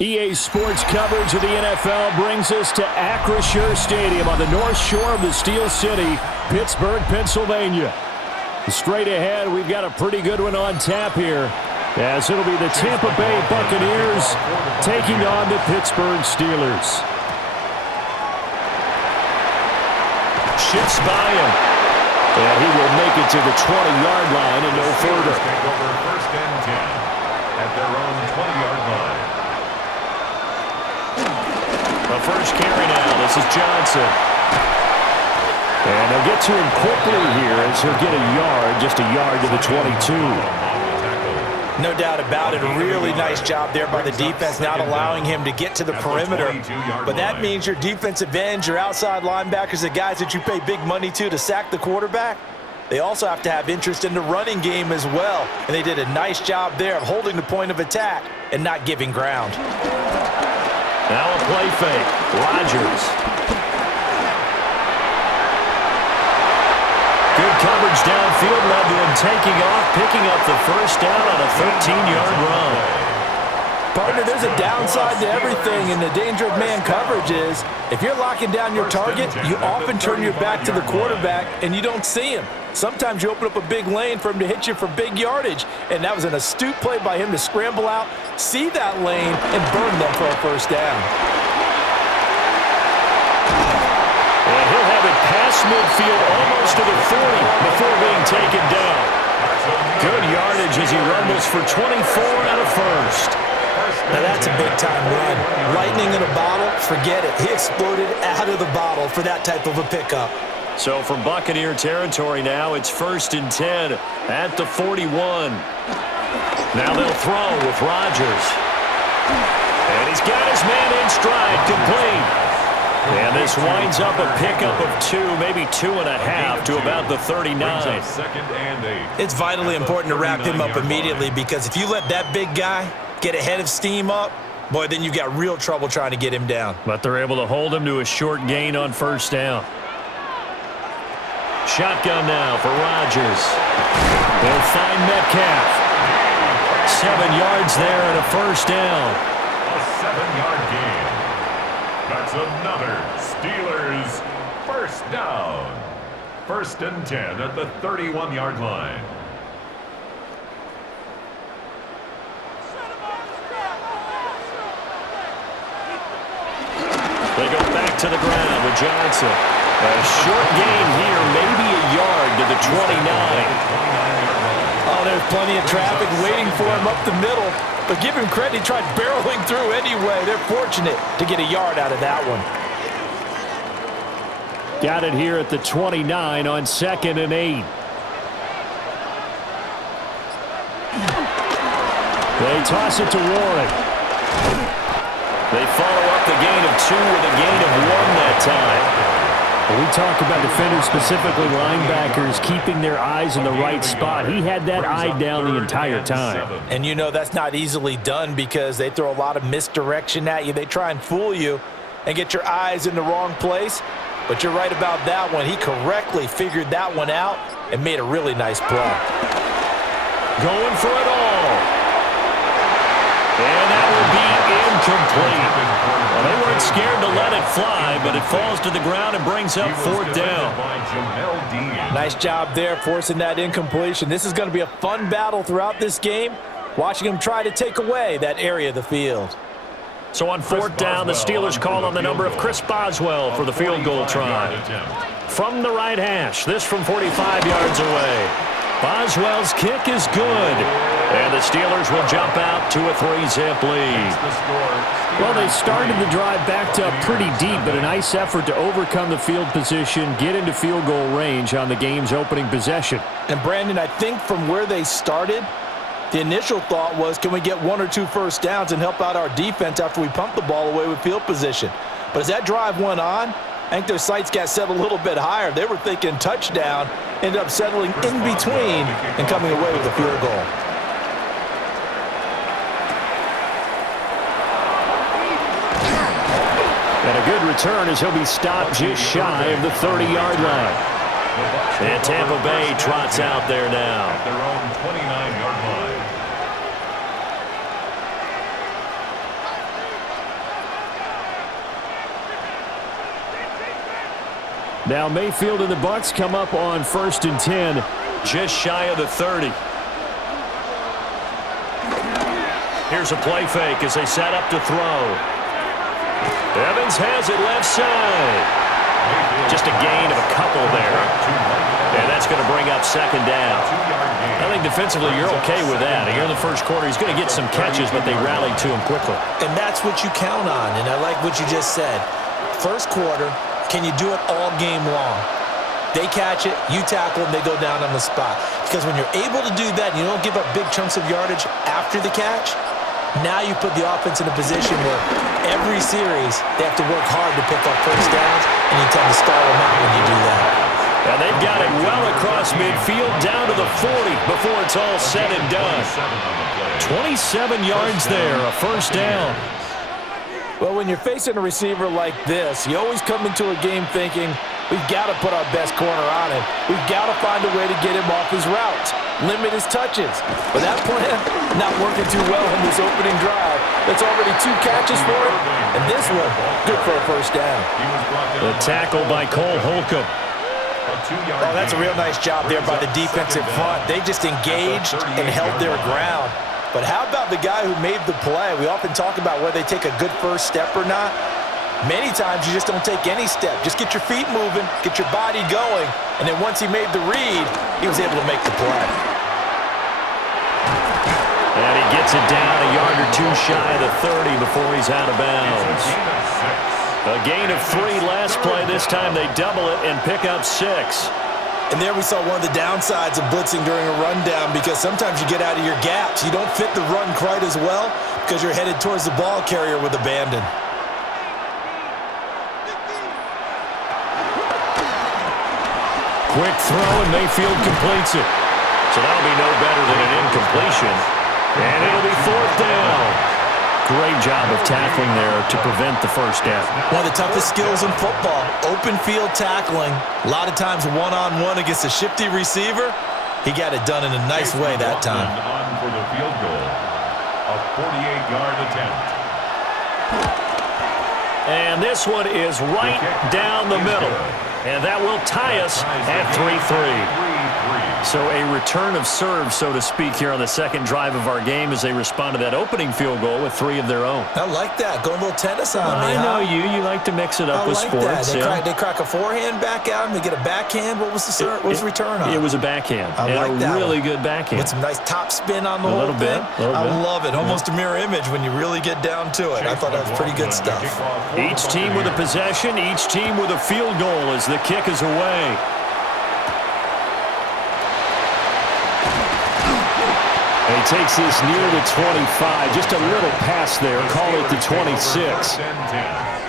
EA Sports coverage of the NFL brings us to Acrisure Stadium on the north shore of the Steel City, Pittsburgh, Pennsylvania. Straight ahead, we've got a pretty good one on tap here, as it'll be the Tampa Bay Buccaneers taking on the Pittsburgh Steelers. Shifts by him, and he will make it to the 20-yard line and no further. First and 10 at their own 20-yard line. The first carry now. This is Johnson. And they'll get to him quickly here as he'll get a yard, just a yard to the 22. No doubt about it. A really nice job there by the defense, not allowing him to get to the perimeter. But that means your defensive ends, your outside linebackers, the guys that you pay big money to sack the quarterback, they also have to have interest in the running game as well. And they did a nice job there of holding the point of attack and not giving ground. Now a play fake. Rodgers. Good coverage downfield led to him taking off, picking up the first down on a 13-yard run. Partner, there's a downside to everything, and the danger of man coverage is if you're locking down your target, you often turn your back to the quarterback and you don't see him. Sometimes you open up a big lane for him to hit you for big yardage, and that was an astute play by him to scramble out, see that lane, and burn them for a first down. And he'll have it past midfield almost to the 40 before being taken down. Good yardage as he rumbles for 24 out of first. Now that's a big-time run. Lightning in a bottle, forget it. He exploded out of the bottle for that type of a pickup. So from Buccaneer territory now, it's 1st and 10 at the 41. Now they'll throw with Rodgers. And he's got his man in stride, complete. And this winds up a pickup of 2, maybe 2.5 to about the 39. It's vitally important to wrap him up immediately, because if you let that big guy get a head of steam up, boy, then you've got real trouble trying to get him down. But they're able to hold him to a short gain on first down. Shotgun now for Rodgers. They'll find Metcalf. 7 yards there and a first down. A 7-yard gain. That's another Steelers first down. 1st and 10 at the 31-yard line. They go back to the ground with Johnson. A short gain here, maybe a yard to the 29. Oh, there's plenty of traffic waiting for him up the middle. But give him credit, he tried barreling through anyway. They're fortunate to get a yard out of that one. Got it here at the 29 on 2nd and 8. They toss it to Warren. They follow up the gain of 2 with a gain of 1 that time. When we talk about defenders, specifically linebackers, keeping their eyes in the right spot, he had that eye down the entire time. And you know that's not easily done, because they throw a lot of misdirection at you. They try and fool you and get your eyes in the wrong place. But you're right about that one. He correctly figured that one out and made a really nice play. Going for it all. And that will be incomplete. Well, they weren't scared to let it fly, but it falls to the ground and brings up 4th down. Nice job there forcing that incompletion. This is going to be a fun battle throughout this game, watching them try to take away that area of the field. So on 4th down, the Steelers call on the number of Chris Boswell for the field goal try. From the right hash, this from 45 yards away. Boswell's kick is good. And the Steelers will jump out to a 3-zip lead. Well, they started the drive backed up pretty deep, but a nice effort to overcome the field position, get into field goal range on the game's opening possession. And Brandon, I think from where they started, the initial thought was, can we get 1 or 2 first downs and help out our defense after we pump the ball away with field position? But as that drive went on, I think their sights got set a little bit higher. They were thinking touchdown, ended up settling in between and coming away with a field goal. And a good return as he'll be stopped just shy of the 30-yard line. And Tampa Bay trots out there now. At their own 29-yard line. Now Mayfield and the Bucs come up on 1st and 10, just shy of the 30. Here's a play fake as they set up to throw. Evans has it left side. Just a gain of a couple there. And that's going to bring up 2nd down. I think defensively you're okay with that. Here in the first quarter, he's going to get some catches, but they rallied to him quickly. And that's what you count on, and I like what you just said. First quarter, can you do it all game long? They catch it, you tackle them, they go down on the spot. Because when you're able to do that, and you don't give up big chunks of yardage after the catch, now you put the offense in a position where every series they have to work hard to pick up first downs, and you tend to stall them out when you do that. And they've got it well across midfield down to the 40 before it's all said and done. 27 yards there, a first down. Well, when you're facing a receiver like this, you always come into a game thinking, we've got to put our best corner on him. We've got to find a way to get him off his routes, limit his touches. But that plan, not working too well in this opening drive. That's already 2 catches for him, and this one, good for a first down. The tackle by Cole Holcomb. Oh, that's a real nice job there by the defensive front. They just engaged and held their ground. But how about the guy who made the play? We often talk about whether they take a good first step or not. Many times you just don't take any step. Just get your feet moving, get your body going, and then once he made the read, he was able to make the play. And he gets it down a yard or 2 shy of the 30 before he's out of bounds. A gain of 3 last play. This time they double it and pick up 6. And there we saw one of the downsides of blitzing during a rundown, because sometimes you get out of your gaps. You don't fit the run quite as well because you're headed towards the ball carrier with abandon. Quick throw, and Mayfield completes it. So that'll be no better than an incompletion. And it'll be 4th down. Great job of tackling there to prevent the first down. One of the toughest skills in football, open field tackling. A lot of times one-on-one against a shifty receiver. He got it done in a nice way that time. On for the field goal, a 48-yard attempt. And this one is right down the middle. And that will tie us at 3-3. So a return of serve, so to speak, here on the second drive of our game as they respond to that opening field goal with 3 of their own. I like that. Going a little tennis on me. I know you. You like to mix it up with sports. They crack a forehand back out and they get a backhand. What was the return on? It was a backhand. I like that. A really good backhand. With some nice top spin on the whole thing. I love it. Almost a mirror image when you really get down to it. I thought that was pretty good stuff. Each team with a possession, each team with a field goal as the kick is away. And he takes this near the 25. Just a little pass there. Call it the 26.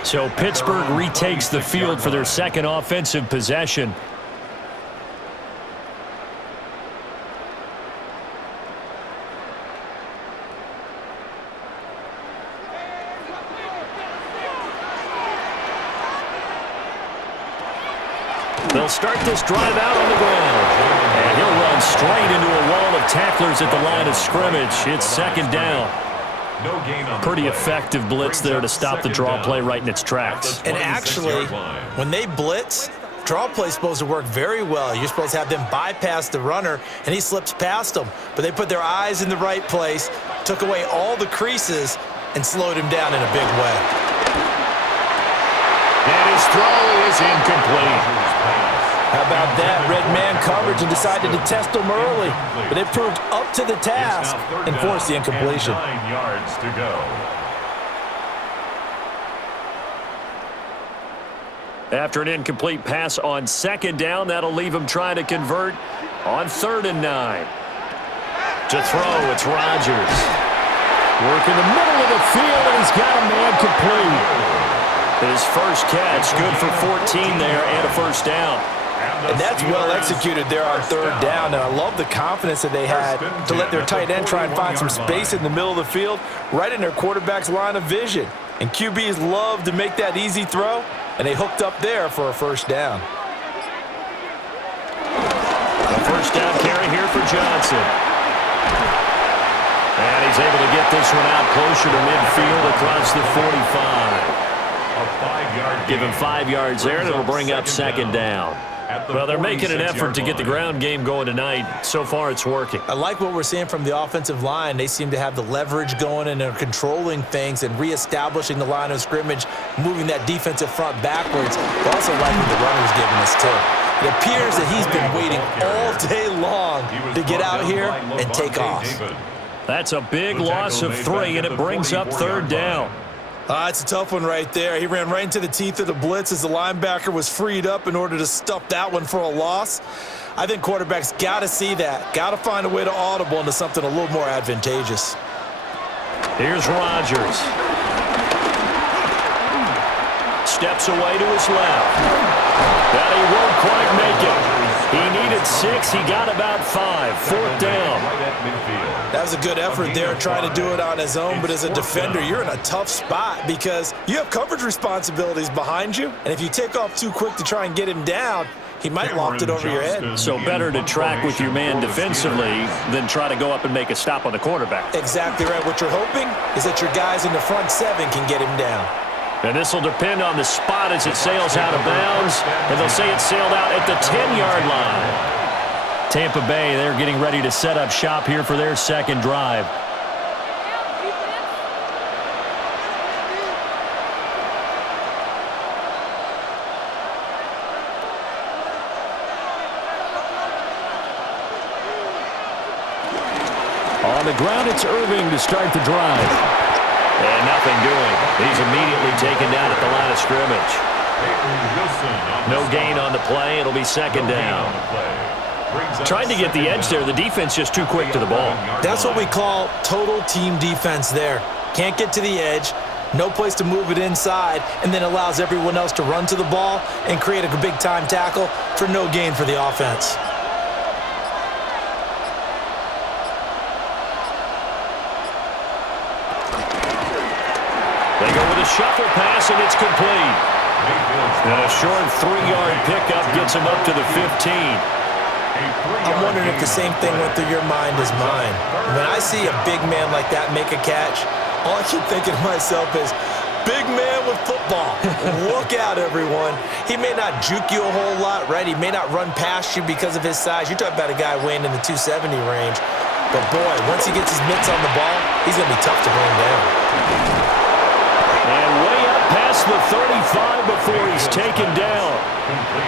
So Pittsburgh retakes the field for their second offensive possession. They'll start this drive out on the ground. And he'll run straight into a wall of tacklers at the line of scrimmage. It's 2nd down. Pretty effective blitz there to stop the draw play right in its tracks. And actually, when they blitz, draw play is supposed to work very well. You're supposed to have them bypass the runner, and he slips past them. But they put their eyes in the right place, took away all the creases, and slowed him down in a big way. And his throw is incomplete. How about that? Red man coverage and decided to test him early, but it proved up to the task and forced the incompletion. 9 yards to go. After an incomplete pass on 2nd down, that'll leave him trying to convert on 3rd and 9. To throw, it's Rodgers. Work in the middle of the field, and he's got a man complete. His first catch, good for 14 there and a first down. And that's well executed there on 3rd down. And I love the confidence that they had to let their tight end try and find some space in the middle of the field, right in their quarterback's line of vision. And QBs love to make that easy throw, and they hooked up there for a first down. A first down carry here for Johnson. And he's able to get this one out closer to midfield across the 45. Give him 5 yards there, and it'll bring up second down. Well, they're making an effort to get the ground game going tonight. So far, it's working. I like what we're seeing from the offensive line. They seem to have the leverage going, and they're controlling things and reestablishing the line of scrimmage, moving that defensive front backwards. But also liking the runners giving us too. It appears that he's been waiting all day long to get out here and take off. That's a big loss of 3, and it brings up third down. It's a tough one right there. He ran right into the teeth of the blitz as the linebacker was freed up in order to stuff that one for a loss. I think quarterbacks got to see that. Got to find a way to audible into something a little more advantageous. Here's Rodgers. Steps away to his left. But he won't quite make it. He needed 6. He got about 5. Fourth down. That was a good effort there, trying to do it on his own. But as a defender, you're in a tough spot because you have coverage responsibilities behind you. And if you take off too quick to try and get him down, he might loft it over your head. So better to track with your man defensively than try to go up and make a stop on the quarterback. Exactly right. What you're hoping is that your guys in the front 7 can get him down. And this will depend on the spot as it sails out of bounds. And they'll say it sailed out at the 10-yard line. Tampa Bay, they're getting ready to set up shop here for their second drive. On the ground, it's Irving to start the drive. And nothing doing. He's immediately taken down at the line of scrimmage. No gain on the play. It'll be second down. Trying to get the edge there. The defense just too quick to the ball. That's what we call total team defense there. Can't get to the edge, no place to move it inside, and then allows everyone else to run to the ball and create a big-time tackle for no gain for the offense. They go with a shuffle pass, and it's complete. And a short 3-yard pickup gets him up to the 15. I'm wondering if the same thing went through your mind as mine. When I see a big man like that make a catch, all I keep thinking to myself is, big man with football. Look out, everyone. He may not juke you a whole lot, right? He may not run past you because of his size. You're talking about a guy weighing in the 270 range. But, boy, once he gets his mitts on the ball, he's going to be tough to bring down. And way up past the 35 before he's taken down.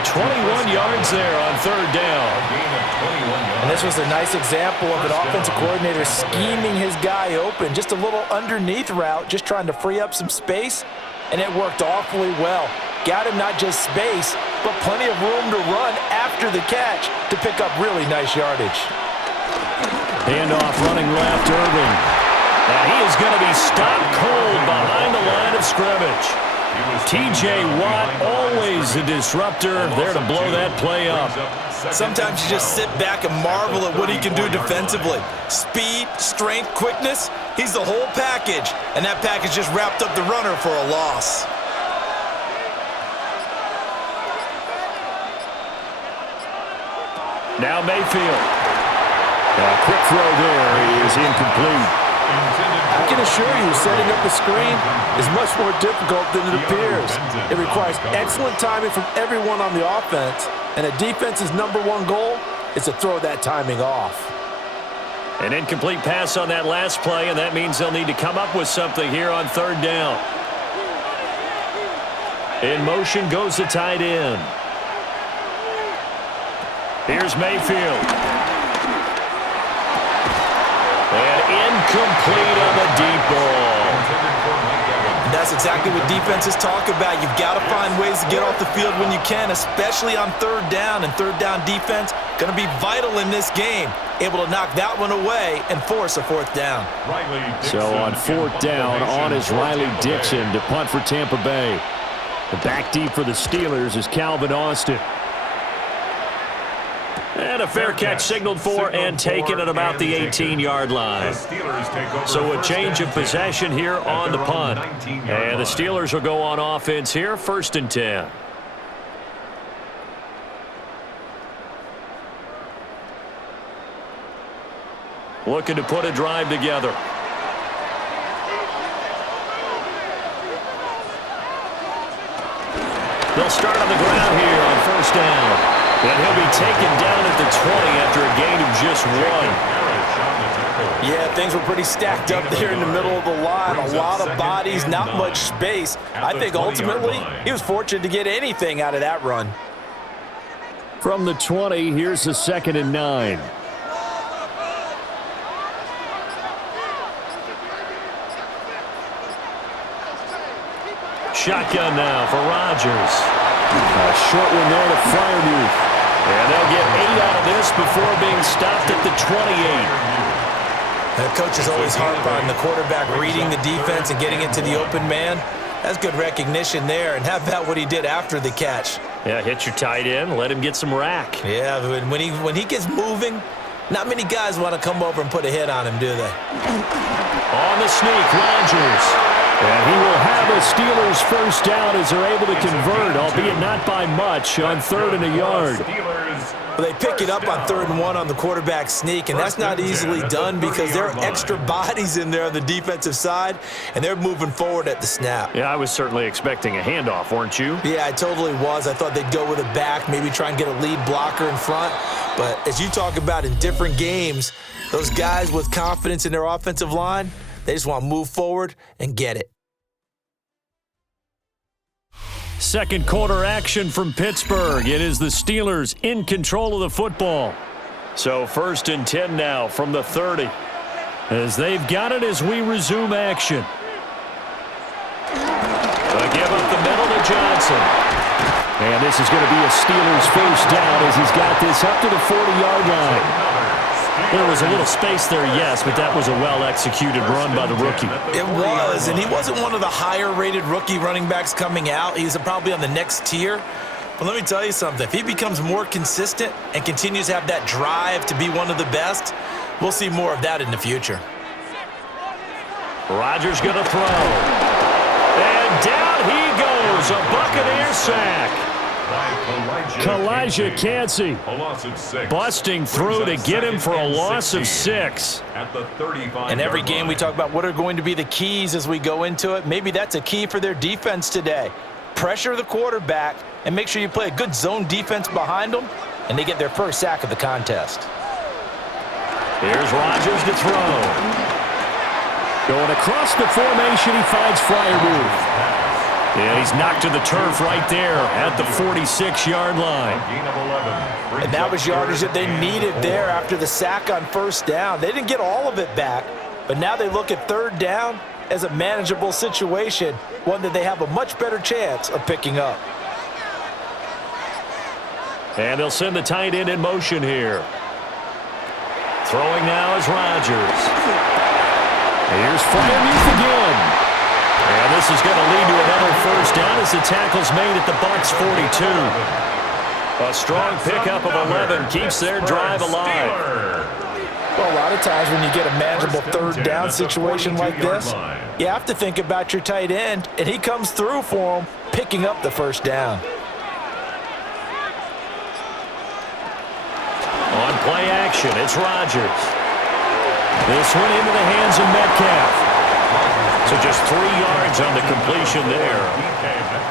21 yards there on third down. And this was a nice example of an offensive coordinator scheming his guy open. Just a little underneath route, just trying to free up some space, and it worked awfully well. Got him not just space, but plenty of room to run after the catch to pick up really nice yardage. Handoff running left, Irving. And he is going to be stopped cold behind the line of scrimmage. T.J. Watt, always a disruptor, there to blow that play up. Sometimes you just sit back and marvel at what he can do defensively. Speed, strength, quickness, he's the whole package. And that package just wrapped up the runner for a loss. Now Mayfield. A quick throw there is incomplete. I can assure you, setting up the screen is much more difficult than it appears. It requires excellent timing from everyone on the offense, and a defense's #1 goal is to throw that timing off. An incomplete pass on that last play, and that means they'll need to come up with something here on third down. In motion goes the tight end. Here's Mayfield. And incomplete on the deep ball. And that's exactly what defenses talk about. You've got to find ways to get off the field when you can, especially on third down. And third down defense going to be vital in this game. Able to knock that one away and force a fourth down. So on fourth down, on is Riley Dixon to punt for Tampa Bay. The back deep for the Steelers is Calvin Austin. And a fair catch signaled for and taken at about the 18-yard line. So a change of possession here on the punt. And the Steelers will go on offense here, 1st and 10. Looking to put a drive together. They'll start on the ground here on first down. And he'll be taken down at the 20 after a gain of just 1. Yeah, things were pretty stacked up there in the middle of the line. A lot of bodies, not much space. I think ultimately he was fortunate to get anything out of that run. From the 20, here's the 2nd and 9. Shotgun now for Rodgers. A short one there to Freiermuth. And they'll get 8 out of this before being stopped at the 28. The coaches always harp on the quarterback reading the defense and getting it to the open man. That's good recognition there. And how about what he did after the catch? Yeah, hit your tight end, let him get some rack. Yeah, when he gets moving, not many guys want to come over and put a hit on him, do they? On the sneak, Rodgers. And he will have a Steelers first down as they're able to convert, albeit not by much, on 3rd and a yard. Well, they pick it up on 3rd and 1 on the quarterback sneak, and that's not easily done because there are extra bodies in there on the defensive side, and they're moving forward at the snap. Yeah, I was certainly expecting a handoff, weren't you? Yeah, I totally was. I thought they'd go with a back, maybe try and get a lead blocker in front. But as you talk about in different games, those guys with confidence in their offensive line, they just want to move forward and get it. Second quarter action from Pittsburgh. It is the Steelers in control of the football. So 1st and 10 now from the 30. As they've got it as we resume action. A give up the middle to Johnson. And this is going to be a Steelers first down as he's got this up to the 40-yard line. There was a little space there, yes, but that was a well-executed run by the rookie. It was, and he wasn't one of the higher-rated rookie running backs coming out. He's probably on the next tier. But let me tell you something. If he becomes more consistent and continues to have that drive to be one of the best, we'll see more of that in the future. Rodgers going to throw. And down he goes, a Buccaneers sack. Kalijah Cansey busting through to get him for a loss of 6. In every game we talk about what are going to be the keys as we go into it. Maybe that's a key for their defense today. Pressure the quarterback and make sure you play a good zone defense behind them, and they get their first sack of the contest. Here's Rodgers to throw. Going across the formation, he finds Freiermuth. And he's knocked to the turf right there at the 46-yard line. And that was yardage that they needed there after the sack on first down. They didn't get all of it back, but now they look at 3rd down as a manageable situation, one that they have a much better chance of picking up. And they'll send the tight end in motion here. Throwing now is Rodgers. Here's Freiermuth again. And this is going to lead to another first down as the tackle's made at the Bucs 42. A strong pickup of 11 keeps their drive alive. Well, a lot of times when you get a manageable 3rd down situation like this, you have to think about your tight end, and he comes through for him, picking up the first down. On play action, it's Rodgers. This one into the hands of Metcalf. So just 3 yards on the completion there.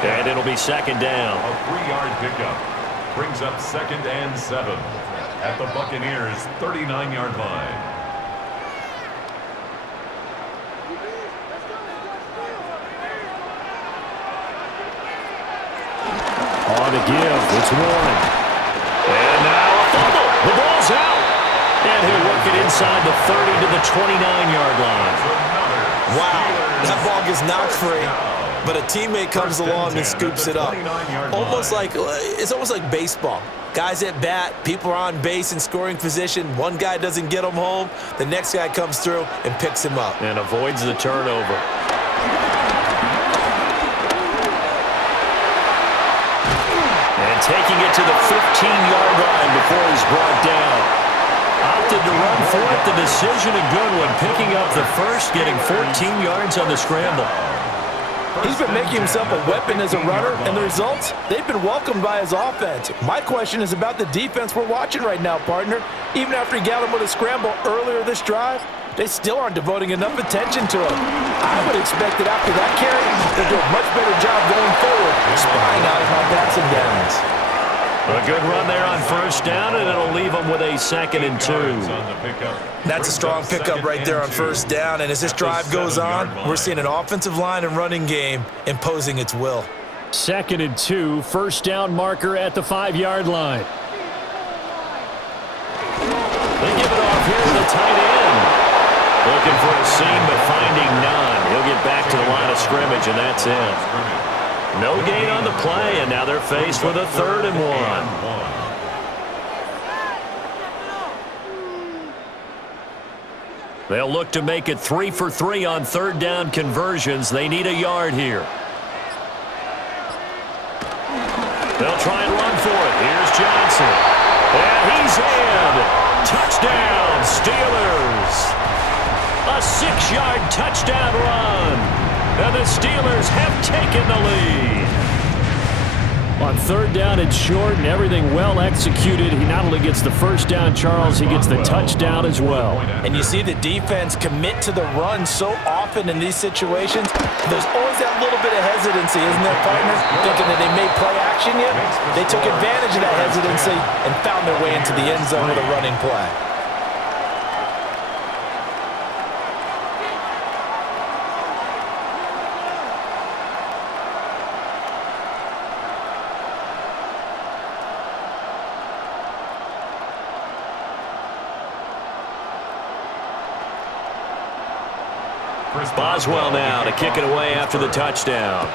And it'll be 2nd down. A 3-yard pickup brings up 2nd and 7 at the Buccaneers' 39-yard line. On the give, it's Warren. And now a fumble. The ball's out. And he'll work it inside the 30 to the 29-yard line. Wow, that ball gets knocked free, but a teammate comes along and scoops it up. It's almost like baseball. Guys at bat, people are on base in scoring position. One guy doesn't get him home. The next guy comes through and picks him up. And avoids the turnover. And taking it to the 15-yard line before he's brought down. Opted to run for it. The decision a good one. Picking up the first, getting 14 yards on the scramble. He's been making himself a weapon as a runner, and the results, they've been welcomed by his offense. My question is about the defense we're watching right now, partner. Even after he got him with a scramble earlier this drive, they still aren't devoting enough attention to him. I would expect that after that carry, they'll do a much better job going forward, spying out him on passing downs. A good run there on first down, and it'll leave them with a 2nd and 2. That's a strong pickup right there on first down, and as this drive goes on, we're seeing an offensive line and running game imposing its will. 2nd and 2, first down marker at the 5-yard line. They give it off here to the tight end. Looking for a seam, but finding none. He'll get back to the line of scrimmage, and that's it. No gain on the play, and now they're faced with a 3rd and 1. They'll look to make it 3 for 3 on 3rd down conversions. They need a yard here. They'll try and run for it. Here's Johnson. And he's in. Touchdown, Steelers. A 6-yard touchdown run. And the Steelers have taken the lead. On 3rd down and short and everything well executed, he not only gets the first down, Charles, he gets the touchdown as well. And you see the defense commit to the run so often in these situations. There's always that little bit of hesitancy, isn't there, partner? Thinking that they may play action yet. They took advantage of that hesitancy and found their way into the end zone with a running play. Boswell now to kick it away after the touchdown.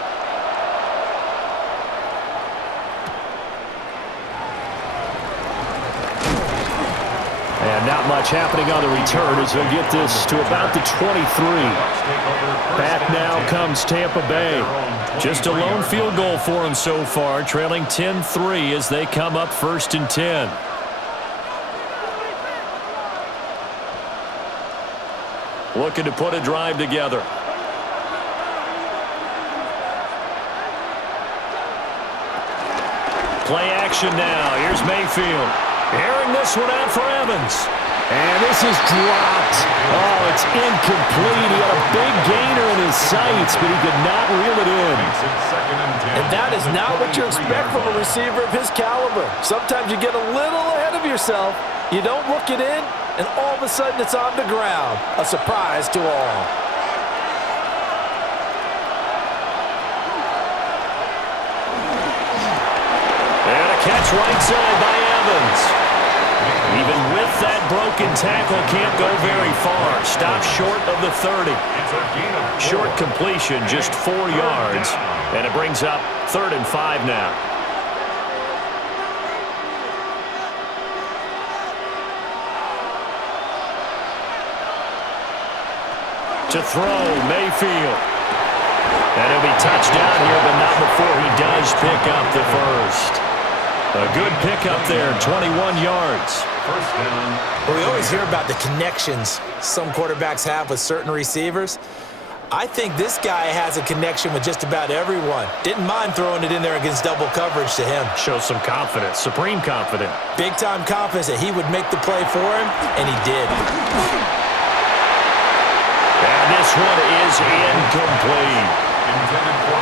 And not much happening on the return as he'll get this to about the 23. Back now comes Tampa Bay. Just a lone field goal for him so far, trailing 10-3 as they come up 1st and 10. Looking to put a drive together. Play action now. Here's Mayfield. Airing this one out for Evans. And this is dropped. Oh, it's incomplete. He had a big gainer in his sights, but he could not reel it in. And that is not what you expect from a receiver of his caliber. Sometimes you get a little ahead of yourself. You don't look it in, and all of a sudden it's on the ground. A surprise to all. And a catch right side by Evans. Even with that broken tackle, can't go very far. Stopped short of the 30. Short completion, just 4 yards. And it brings up 3rd and 5 now. To throw, Mayfield. And he'll be touched down here, but not before he does pick up the first. A good pickup there, 21 yards. Well, we always hear about the connections some quarterbacks have with certain receivers. I think this guy has a connection with just about everyone. Didn't mind throwing it in there against double coverage to him. Shows some confidence, supreme confidence. Big-time confidence that he would make the play for him, and he did. And this one is incomplete.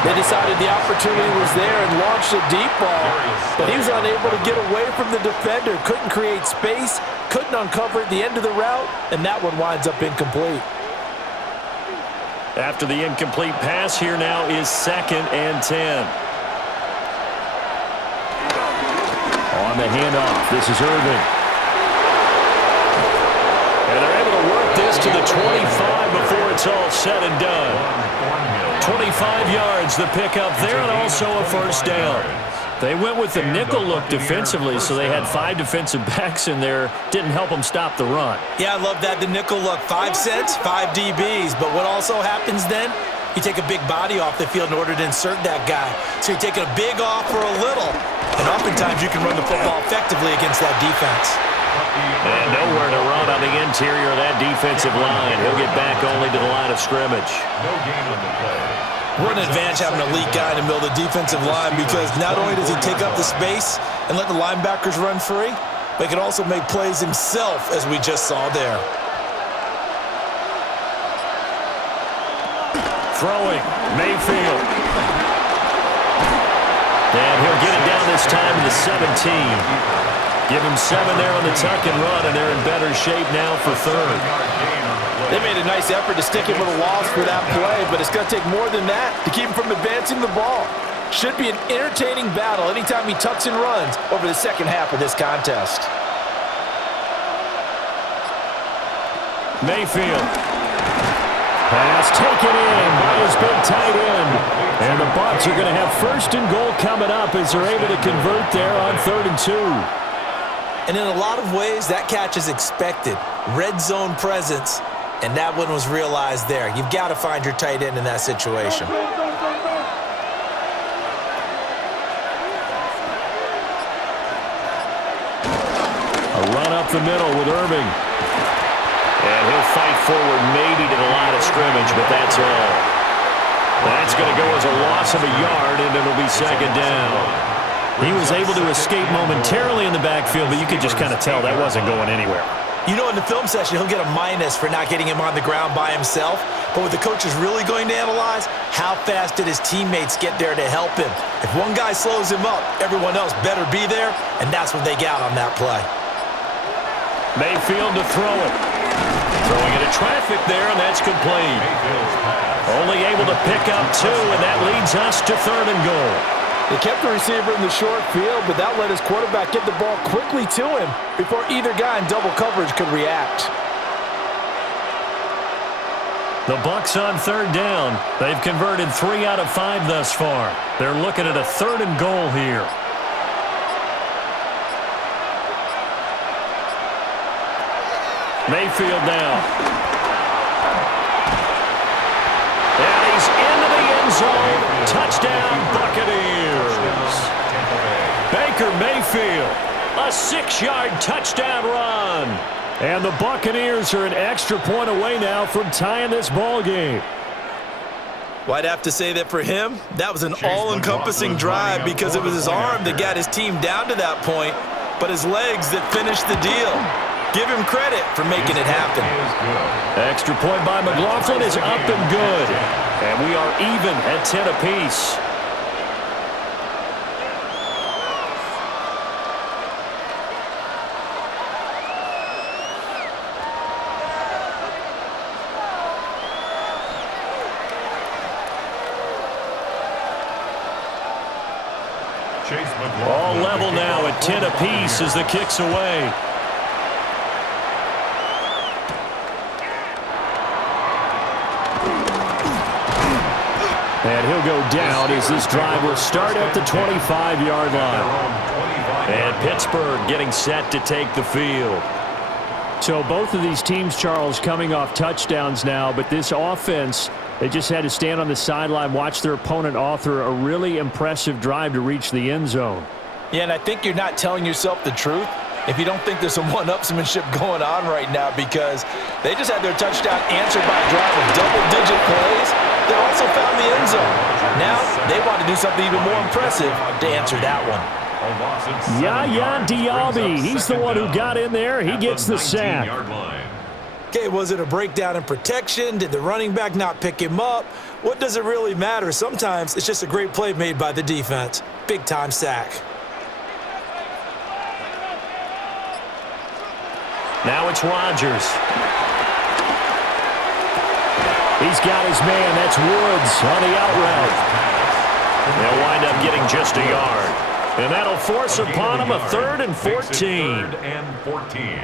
They decided the opportunity was there and launched a deep ball, but he was unable to get away from the defender, couldn't create space, couldn't uncover at the end of the route, and that one winds up incomplete. After the incomplete pass, here now is 2nd and 10. On the handoff, this is Irvin. And they're able to work this to the 25 before it's all said and done. 25 yards, the pickup there, and also a first down. They went with the nickel look defensively, so they had 5 defensive backs in there. Didn't help them stop the run. Yeah, I love that, the nickel look. 5 cents, 5 DBs. But what also happens then, you take a big body off the field in order to insert that guy. So you're taking a big off for a little. And oftentimes you can run the football effectively against that defense. And nowhere to run on the interior of that defensive line. He'll get back only to the line of scrimmage. No gain on the play. What an advantage having an elite guy in the middle of the defensive line, because not only does he take up the space and let the linebackers run free, but he can also make plays himself, as we just saw there. Throwing, Mayfield. And he'll get it down this time to the 17. Give him 7 there on the tuck and run, and they're in better shape now for third. They made a nice effort to stick him with a loss for that play, but it's going to take more than that to keep him from advancing the ball. Should be an entertaining battle anytime he tucks and runs over the second half of this contest. Mayfield. Pass taken in by his big tight end. And the Bucs are going to have 1st and goal coming up as they're able to convert there on 3rd and 2. And in a lot of ways, that catch is expected. Red zone presence, and that one was realized there. You've got to find your tight end in that situation. A run up the middle with Irving. And he'll fight forward maybe to the line of scrimmage, but that's all. That's going to go as a loss of a yard, and it'll be 2nd down. He was able to escape momentarily in the backfield, but you could just kind of tell that wasn't going anywhere. You know, in the film session, he'll get a minus for not getting him on the ground by himself. But what the coach is really going to analyze, how fast did his teammates get there to help him? If one guy slows him up, everyone else better be there, and that's what they got on that play. Mayfield to throw it. Throwing into traffic there, and that's complete. Only able to pick up 2, and that leads us to 3rd and goal. They kept the receiver in the short field, but that let his quarterback get the ball quickly to him before either guy in double coverage could react. The Bucs on 3rd down. They've converted 3 out of 5 thus far. They're looking at a 3rd and goal here. Mayfield now. And he's into the end zone. Touchdown, Buccaneers. Baker Mayfield, a 6-yard touchdown run. And the Buccaneers are an extra point away now from tying this ball game. Well, I'd have to say that for him, that was an all-encompassing drive because it was his arm that got his team down to that point, but his legs that finished the deal. Give him credit for making it happen. Extra point by McLaughlin is up and good. And we are even at 10 apiece. All level now at 10 apiece as the kick's away. And he'll go down as this drive will start at the 25-yard line. And Pittsburgh getting set to take the field. So both of these teams, Charles, coming off touchdowns now, but this offense, they just had to stand on the sideline, watch their opponent author a really impressive drive to reach the end zone. Yeah, and I think you're not telling yourself the truth if you don't think there's some one-upsmanship going on right now, because they just had their touchdown answered by a drive of double-digit plays. They also found the end zone. Now they want to do something even more impressive to answer that one. Yaya Diaby, he's the one who got in there. He gets the sack. Okay, was it a breakdown in protection? Did the running back not pick him up? What does it really matter? Sometimes it's just a great play made by the defense. Big-time sack. Now it's Rodgers. He's got his man. That's Woods on the out route. They'll wind up getting just a yard. And that'll force upon him a 3rd and 14. 3rd and 14.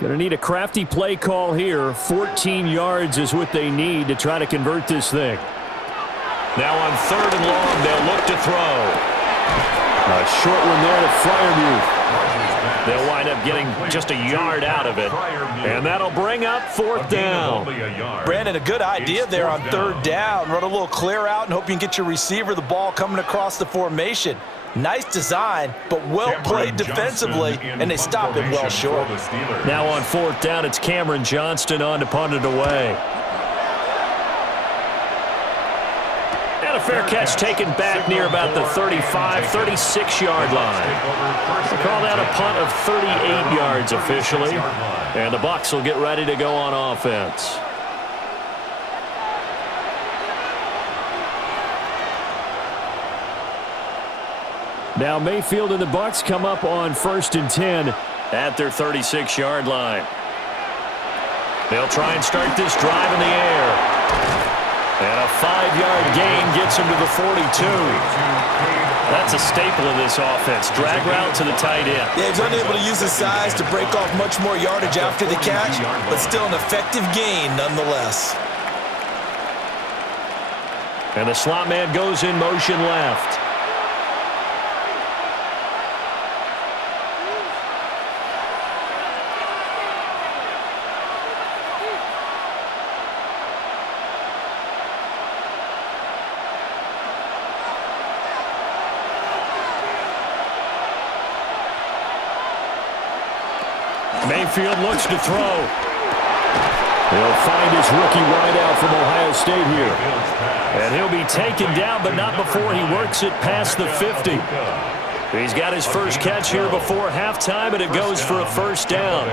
Going to need a crafty play call here. 14 yards is what they need to try to convert this thing. Now on 3rd and long, they'll look to throw. A short one there to Freiermuth. They'll wind up getting just a yard out of it. And that'll bring up 4th down. Brandon, a good idea there on 3rd down. Run a little clear out and hope you can get your receiver the ball coming across the formation. Nice design, but well played defensively, and they stop him well short. Now on 4th down, it's Cameron Johnston on to punt it away. And a fair catch taken back near about the 35, 36-yard line. We'll call that a punt of 38 yards officially. And the Bucs will get ready to go on offense. Now Mayfield and the Bucs come up on 1st and 10 at their 36-yard line. They'll try and start this drive in the air. And a 5-yard gain gets him to the 42. That's a staple of this offense. Drag route to the tight end. Yeah, he's unable to use his size to break off much more yardage after the catch, but still an effective gain nonetheless. And the slot man goes in motion left. Mayfield looks to throw. He'll find his rookie wideout from Ohio State here. And he'll be taken down, but not before he works it past the 50. He's got his first catch here before halftime, and it goes for a first down.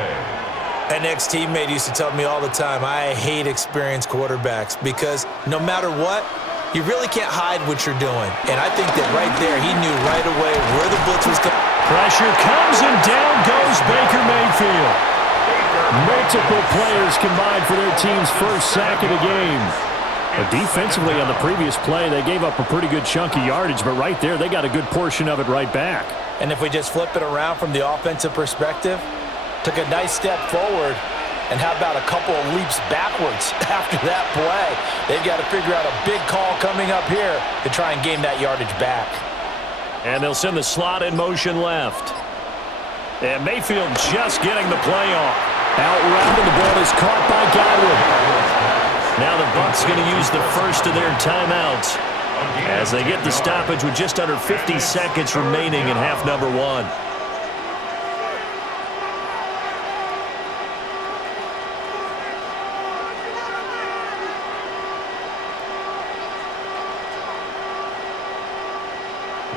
An ex-teammate used to tell me all the time, I hate experienced quarterbacks because no matter what, you really can't hide what you're doing. And I think that right there, he knew right away where the blitz was coming. Pressure comes, and down goes Baker Mayfield. Multiple players combined for their team's first sack of the game. But defensively on the previous play, they gave up a pretty good chunk of yardage, but right there, they got a good portion of it right back. And if we just flip it around from the offensive perspective, took a nice step forward, and how about a couple of leaps backwards after that play? They've got to figure out a big call coming up here to try and gain that yardage back. And they'll send the slot in motion left. And Mayfield just getting the play off. Out route, and the ball is caught by Godwin. Now the Bucs going to use the first of their timeouts as they get the stoppage with just under 50 seconds remaining in half number 1.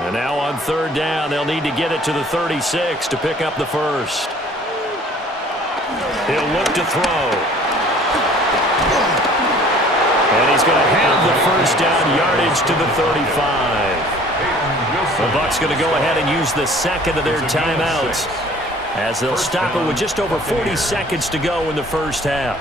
And now on 3rd down, they'll need to get it to the 36 to pick up the first. He'll look to throw. And he's going to have the first down yardage to the 35. The Bucs going to go ahead and use the second of their timeouts as they'll stop it with just over 40 seconds to go in the first half.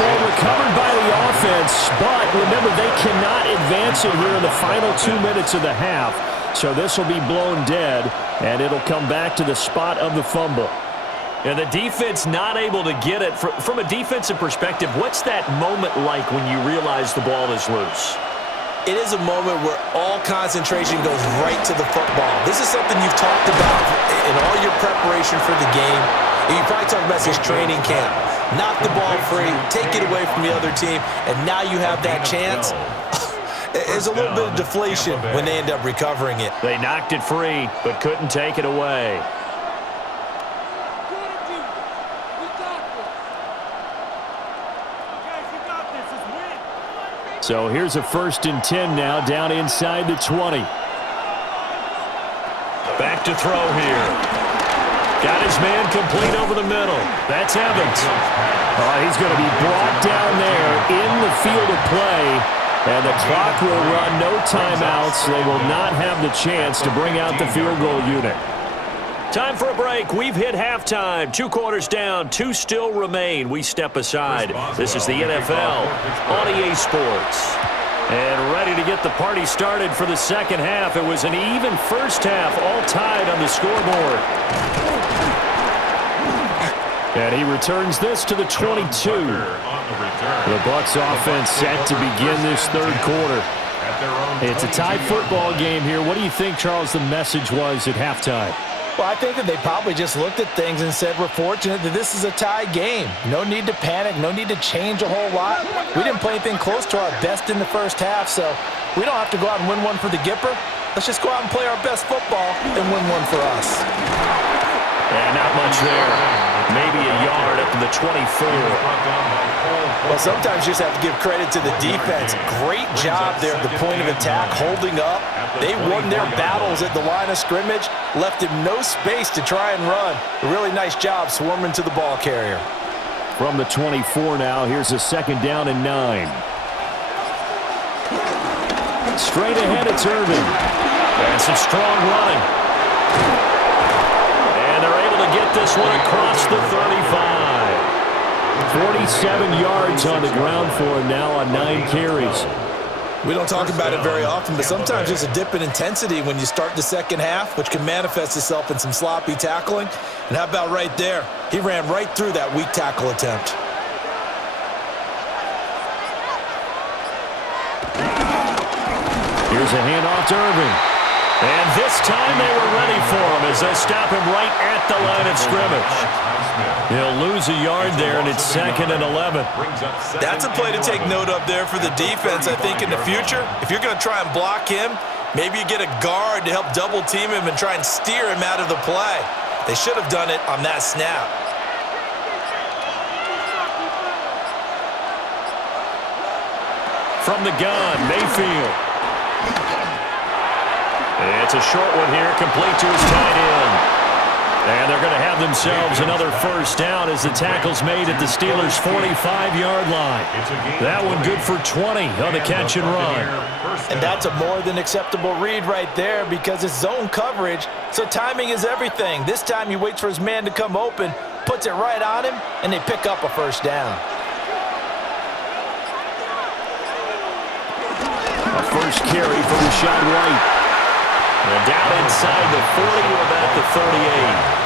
Recovered by the offense, but remember, they cannot advance it here in the final 2 minutes of the half. So this will be blown dead, and it'll come back to the spot of the fumble. And the defense not able to get it. From a defensive perspective, what's that moment like when you realize the ball is loose? It is a moment where all concentration goes right to the football. This is something you've talked about in all your preparation for the game. You probably talked about this training camp. Knock the ball free, take it away from the other team, and now you have that chance. There's a little bit of deflation when they end up recovering it. They knocked it free, but couldn't take it away. So here's a 1st and 10 now, down inside the 20. Back to throw here. Got his man complete over the middle. That's Evans. He's going to be brought down there in the field of play, and the clock will run. No timeouts. They will not have the chance to bring out the field goal unit. Time for a break. We've hit halftime. 2 quarters down. 2 still remain. We step aside. This is the NFL on EA Sports. And ready to get the party started for the second half. It was an even first half, all tied on the scoreboard. And he returns this to the 22. The Bucs offense set to begin this 3rd quarter. It's a tied football game here. What do you think, Charles, the message was at halftime? Well, I think that they probably just looked at things and said, we're fortunate that this is a tie game. No need to panic, no need to change a whole lot. We didn't play anything close to our best in the first half, so we don't have to go out and win one for the Gipper. Let's just go out and play our best football and win one for us. And not much there. Maybe a yard up to the 24. Well, sometimes you just have to give credit to the defense. Great job there at the point of attack, holding up. They won their battles at the line of scrimmage, left him no space to try and run. A really nice job swarming to the ball carrier. From the 24 now, here's a 2nd down and 9. Straight ahead, it's Irving. And some strong running. And they're able to get this one across the 35. 47 yards on the ground for him now on 9 carries. We don't talk about it very often, but sometimes there's a dip in intensity when you start the second half, which can manifest itself in some sloppy tackling. And how about right there? He ran right through that weak tackle attempt. Here's a handoff to Irving. And this time they were ready for him as they stop him right at the line of scrimmage. He'll lose a yard there, and it's 2nd and 11. That's a play to take note of there for the defense, I think, in the future. If you're going to try and block him, maybe you get a guard to help double-team him and try and steer him out of the play. They should have done it on that snap. From the gun, Mayfield. It's a short one here, complete to his tight end. And they're going to have themselves another first down as the tackle's made at the Steelers' 45-yard line. That one good for 20 on the catch and run. And that's a more than acceptable read right there because it's zone coverage, so timing is everything. This time he waits for his man to come open, puts it right on him, and they pick up a first down. A first carry for Rashad White. And down inside the 40 or about the 38.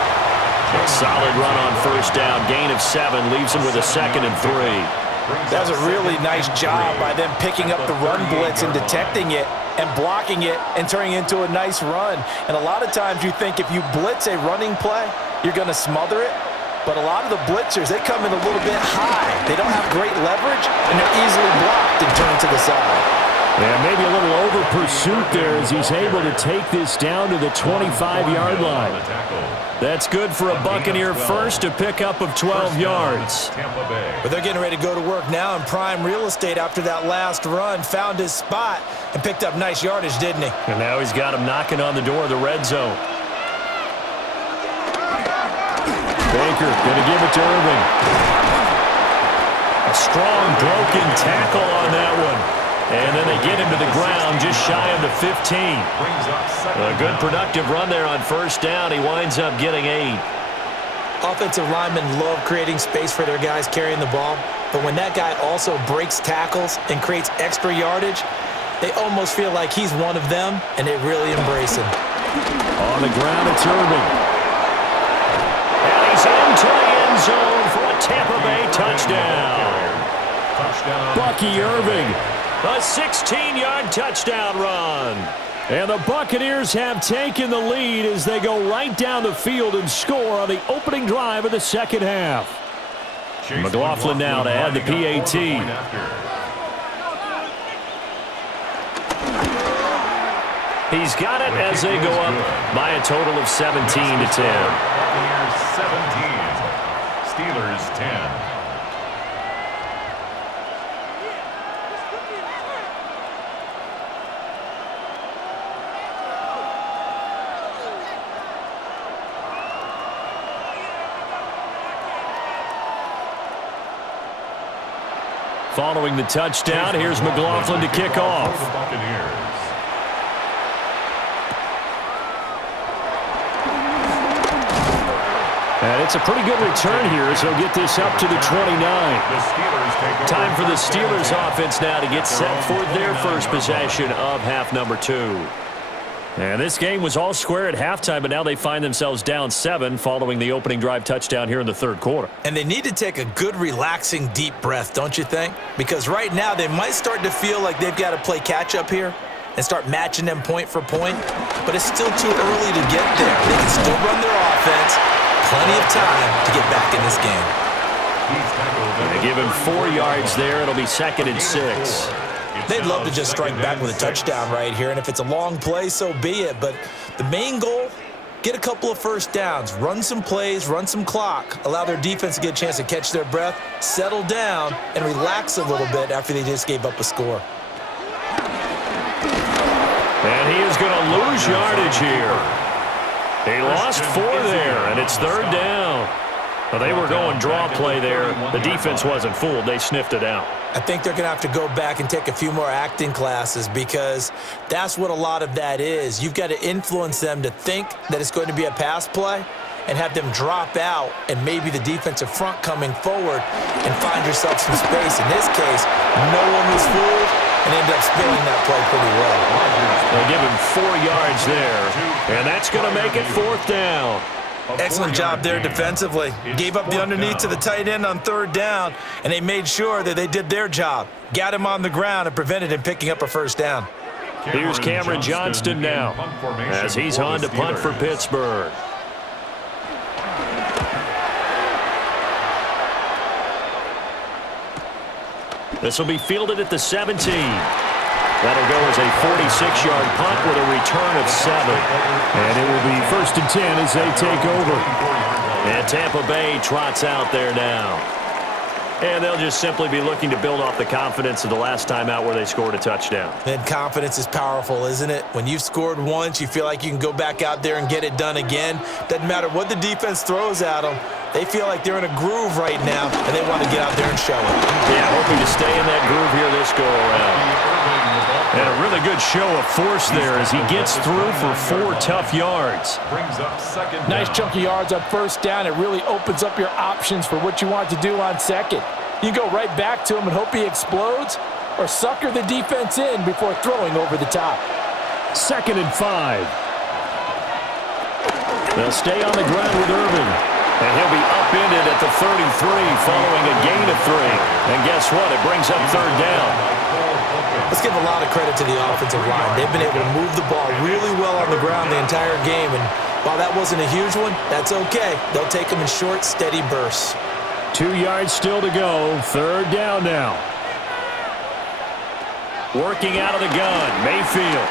A solid run on first down. Gain of 7 leaves him with a 2nd and 3. That was a really nice job by them picking up the run blitz and detecting it and blocking it and turning it into a nice run. And a lot of times you think if you blitz a running play, you're going to smother it. But a lot of the blitzers, they come in a little bit high. They don't have great leverage, and they're easily blocked and turned to the side. Yeah, maybe a little over-pursuit there as he's able to take this down to the 25-yard line. That's good for a Buccaneer first, a pickup of 12 yards. But they're getting ready to go to work now in prime real estate after that last run. Found his spot and picked up nice yardage, didn't he? And now he's got him knocking on the door of the red zone. Baker going to give it to Irving. A strong broken tackle on that one. And then they get him to the ground just shy of the 15. A good productive run there on first down. He winds up getting 8. Offensive linemen love creating space for their guys carrying the ball. But when that guy also breaks tackles and creates extra yardage, they almost feel like he's one of them, and they really embrace him. On the ground, it's Irving. And he's into the end zone for a Tampa Bay touchdown. Bucky Irving. A 16-yard touchdown run. And the Buccaneers have taken the lead as they go right down the field and score on the opening drive of the second half. McLaughlin now to add the PAT. He's got it as they go up by a total of 17 to 10. Buccaneers 17, Steelers 10. Following the touchdown, here's McLaughlin to kick off. And it's a pretty good return here as they'll get this up to the 29. Time for the Steelers offense now to get set for their first possession of half number 2. And this game was all square at halftime, but now they find themselves down 7 following the opening drive touchdown here in the third quarter. And they need to take a good, relaxing, deep breath, don't you think? Because right now they might start to feel like they've got to play catch-up here. and start matching them point for point, but it's still too early to get there. They can still run their offense. Plenty of time to get back in this game. They give him 4 yards there. It'll be 2nd and 6. They'd love to just strike back with a touchdown right here, and if it's a long play, so be it. But the main goal, get a couple of first downs, run some plays, run some clock, allow their defense to get a chance to catch their breath, settle down, and relax a little bit after they just gave up a score. And he is going to lose yardage here. He lost 4 there, and it's 3rd down. Well, they were going draw play there. The defense wasn't fooled. They sniffed it out. I think they're going to have to go back and take a few more acting classes because that's what a lot of that is. You've got to influence them to think that it's going to be a pass play and have them drop out and maybe the defensive front coming forward and find yourself some space. In this case, no one was fooled and ended up spinning that play pretty well. They'll give him 4 yards there, and that's going to make it 4th down. Excellent job there defensively. Gave up the underneath to the tight end on 3rd down, and they made sure that they did their job. Got him on the ground and prevented him picking up a 1st down. Here's Cameron Johnston now as he's on to punt for Pittsburgh. This will be fielded at the 17. That'll go as a 46-yard punt with a return of 7. And it will be 1st and 10 as they take over. And Tampa Bay trots out there now. And they'll just simply be looking to build off the confidence of the last time out where they scored a touchdown. And confidence is powerful, isn't it? When you've scored once, you feel like you can go back out there and get it done again. Doesn't matter what the defense throws at them. They feel like they're in a groove right now, and they want to get out there and show it. Yeah, hoping to stay in that groove here this go-around. And a really good show of force there as he gets through for 4 tough yards. Nice chunk of yards on 1st down. It really opens up your options for what you want to do on 2nd. You go right back to him and hope he explodes, or sucker the defense in before throwing over the top. 2nd and 5. They'll stay on the ground with Irvin. And he'll be upended at the 33 following a gain of 3. And guess what? It brings up 3rd down. Let's give a lot of credit to the offensive line. They've been able to move the ball really well on the ground the entire game. And while that wasn't a huge one, that's okay. They'll take them in short, steady bursts. 2 yards still to go. 3rd down now. Working out of the gun, Mayfield.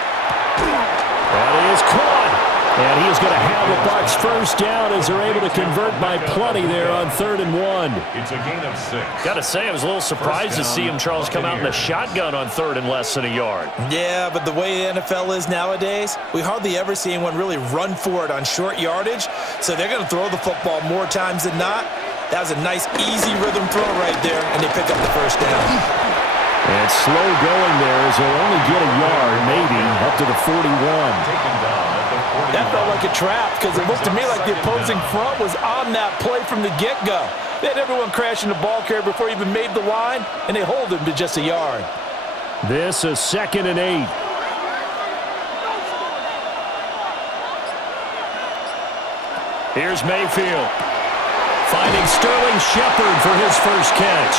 That is caught. And he is going to have the Bucs 1st down as they're able to convert by plenty there on 3rd and 1. It's a gain of 6. Got to say, I was a little surprised to see him, Charles, come out in a shotgun on 3rd and less than a yard. Yeah, but the way the NFL is nowadays, we hardly ever see anyone really run for it on short yardage. So they're going to throw the football more times than not. That was a nice, easy rhythm throw right there, and they pick up the 1st down. And slow going there as they'll only get a yard, maybe, up to the 41. That felt like a trap because it looked to me like the opposing front was on that play from the get-go. They had everyone crashing the ball carrier before he even made the line, and they hold him to just a yard. This is 2nd and 8. Here's Mayfield. Finding Sterling Shepard for his 1st catch.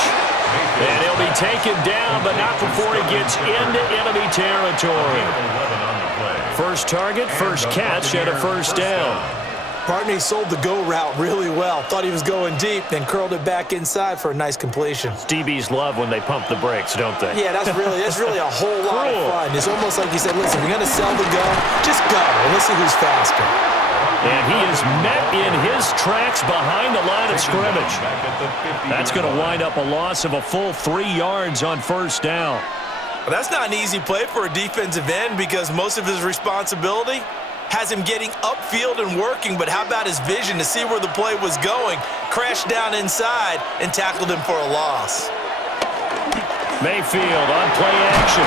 And he'll be taken down, but not before he gets into enemy territory. 1st target, 1st catch, and a 1st down. Partner, he sold the go route really well. Thought he was going deep, then curled it back inside for a nice completion. DBs love when they pump the brakes, don't they? Yeah, that's really a whole lot of fun. It's almost like you said, listen, if you're going to sell the go, just go, and let's see who's faster. And he is met in his tracks behind the line of scrimmage. That's going to wind up a loss of a full 3 yards on 1st down. Well, that's not an easy play for a defensive end because most of his responsibility has him getting upfield and working, but how about his vision to see where the play was going, crashed down inside, and tackled him for a loss. Mayfield on play action.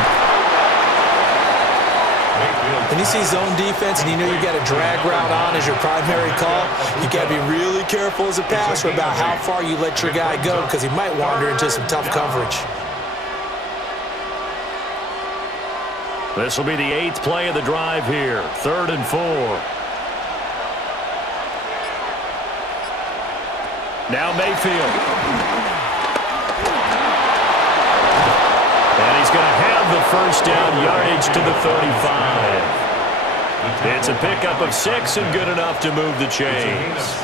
When you see zone defense and you know you got a drag route on as your primary call, you got to be really careful as a passer about how far you let your guy go because he might wander into some tough coverage. This will be the 8th play of the drive here. 3rd and 4. Now Mayfield. And he's going to have move the first down yardage to the 35. It's a pickup of 6 and good enough to move the chains.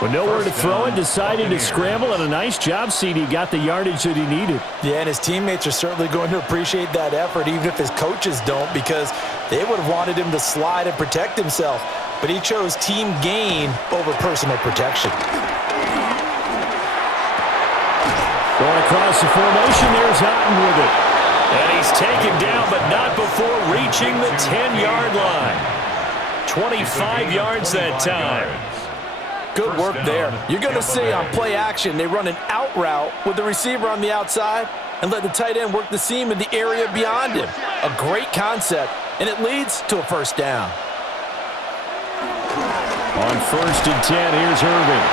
With nowhere to throw it, decided to scramble, and a nice job, CD. Got the yardage that he needed. Yeah, and his teammates are certainly going to appreciate that effort, even if his coaches don't, because they would have wanted him to slide and protect himself. But he chose team gain over personal protection. Going across the formation, there's Houghton with it. And he's taken down, but not before reaching the 10-yard line. 25 yards that time. Good work there. You're going to see on play action, they run an out route with the receiver on the outside and let the tight end work the seam in the area beyond him. A great concept, and it leads to a first down. On 1st and 10, here's Irving.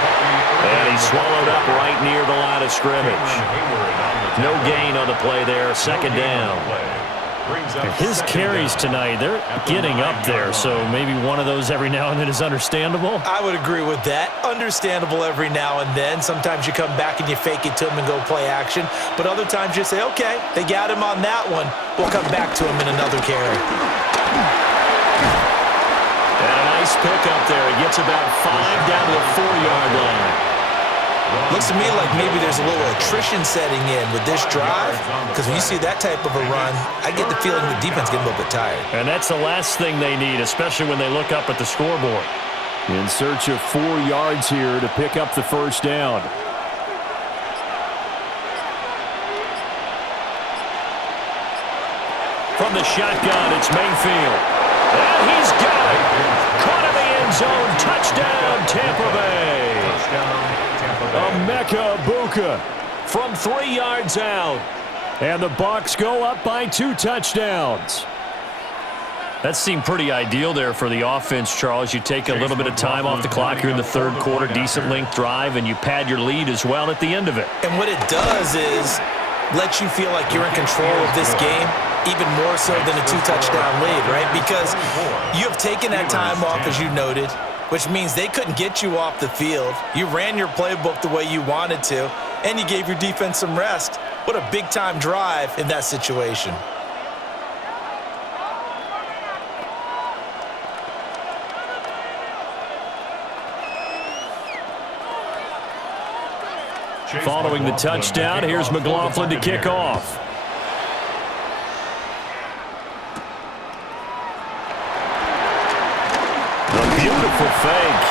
And he's swallowed up right near the line of scrimmage. No gain on the play there, 2nd down. His carries tonight, they're getting up there, so maybe one of those every now and then is understandable. I would agree with that. Understandable every now and then. Sometimes you come back and you fake it to him and go play action. But other times you say, okay, they got him on that one. We'll come back to him in another carry. And a nice pickup there. He gets about 5 down to the 4-yard line. Looks to me like maybe there's a little attrition setting in with this drive, because when you see that type of a run, I get the feeling the defense getting a little bit tired. And that's the last thing they need, especially when they look up at the scoreboard. In search of 4 yards here to pick up the first down. From the shotgun, it's Mayfield. And he's got it. Caught in the end zone. Touchdown, Tampa Bay. Emeka Egbuka from 3 yards out. And the Bucs go up by 2 touchdowns. That seemed pretty ideal there for the offense, Charles. You take a little bit of time off the clock here in the 3rd quarter, decent length drive, and you pad your lead as well at the end of it. And what it does is let you feel like you're in control of this game, even more so than a 2-touchdown lead, right? Because you have taken that time off, as you noted, which means they couldn't get you off the field. You ran your playbook the way you wanted to, and you gave your defense some rest. What a big-time drive in that situation. Following the touchdown, here's McLaughlin to kick off. A beautiful fake.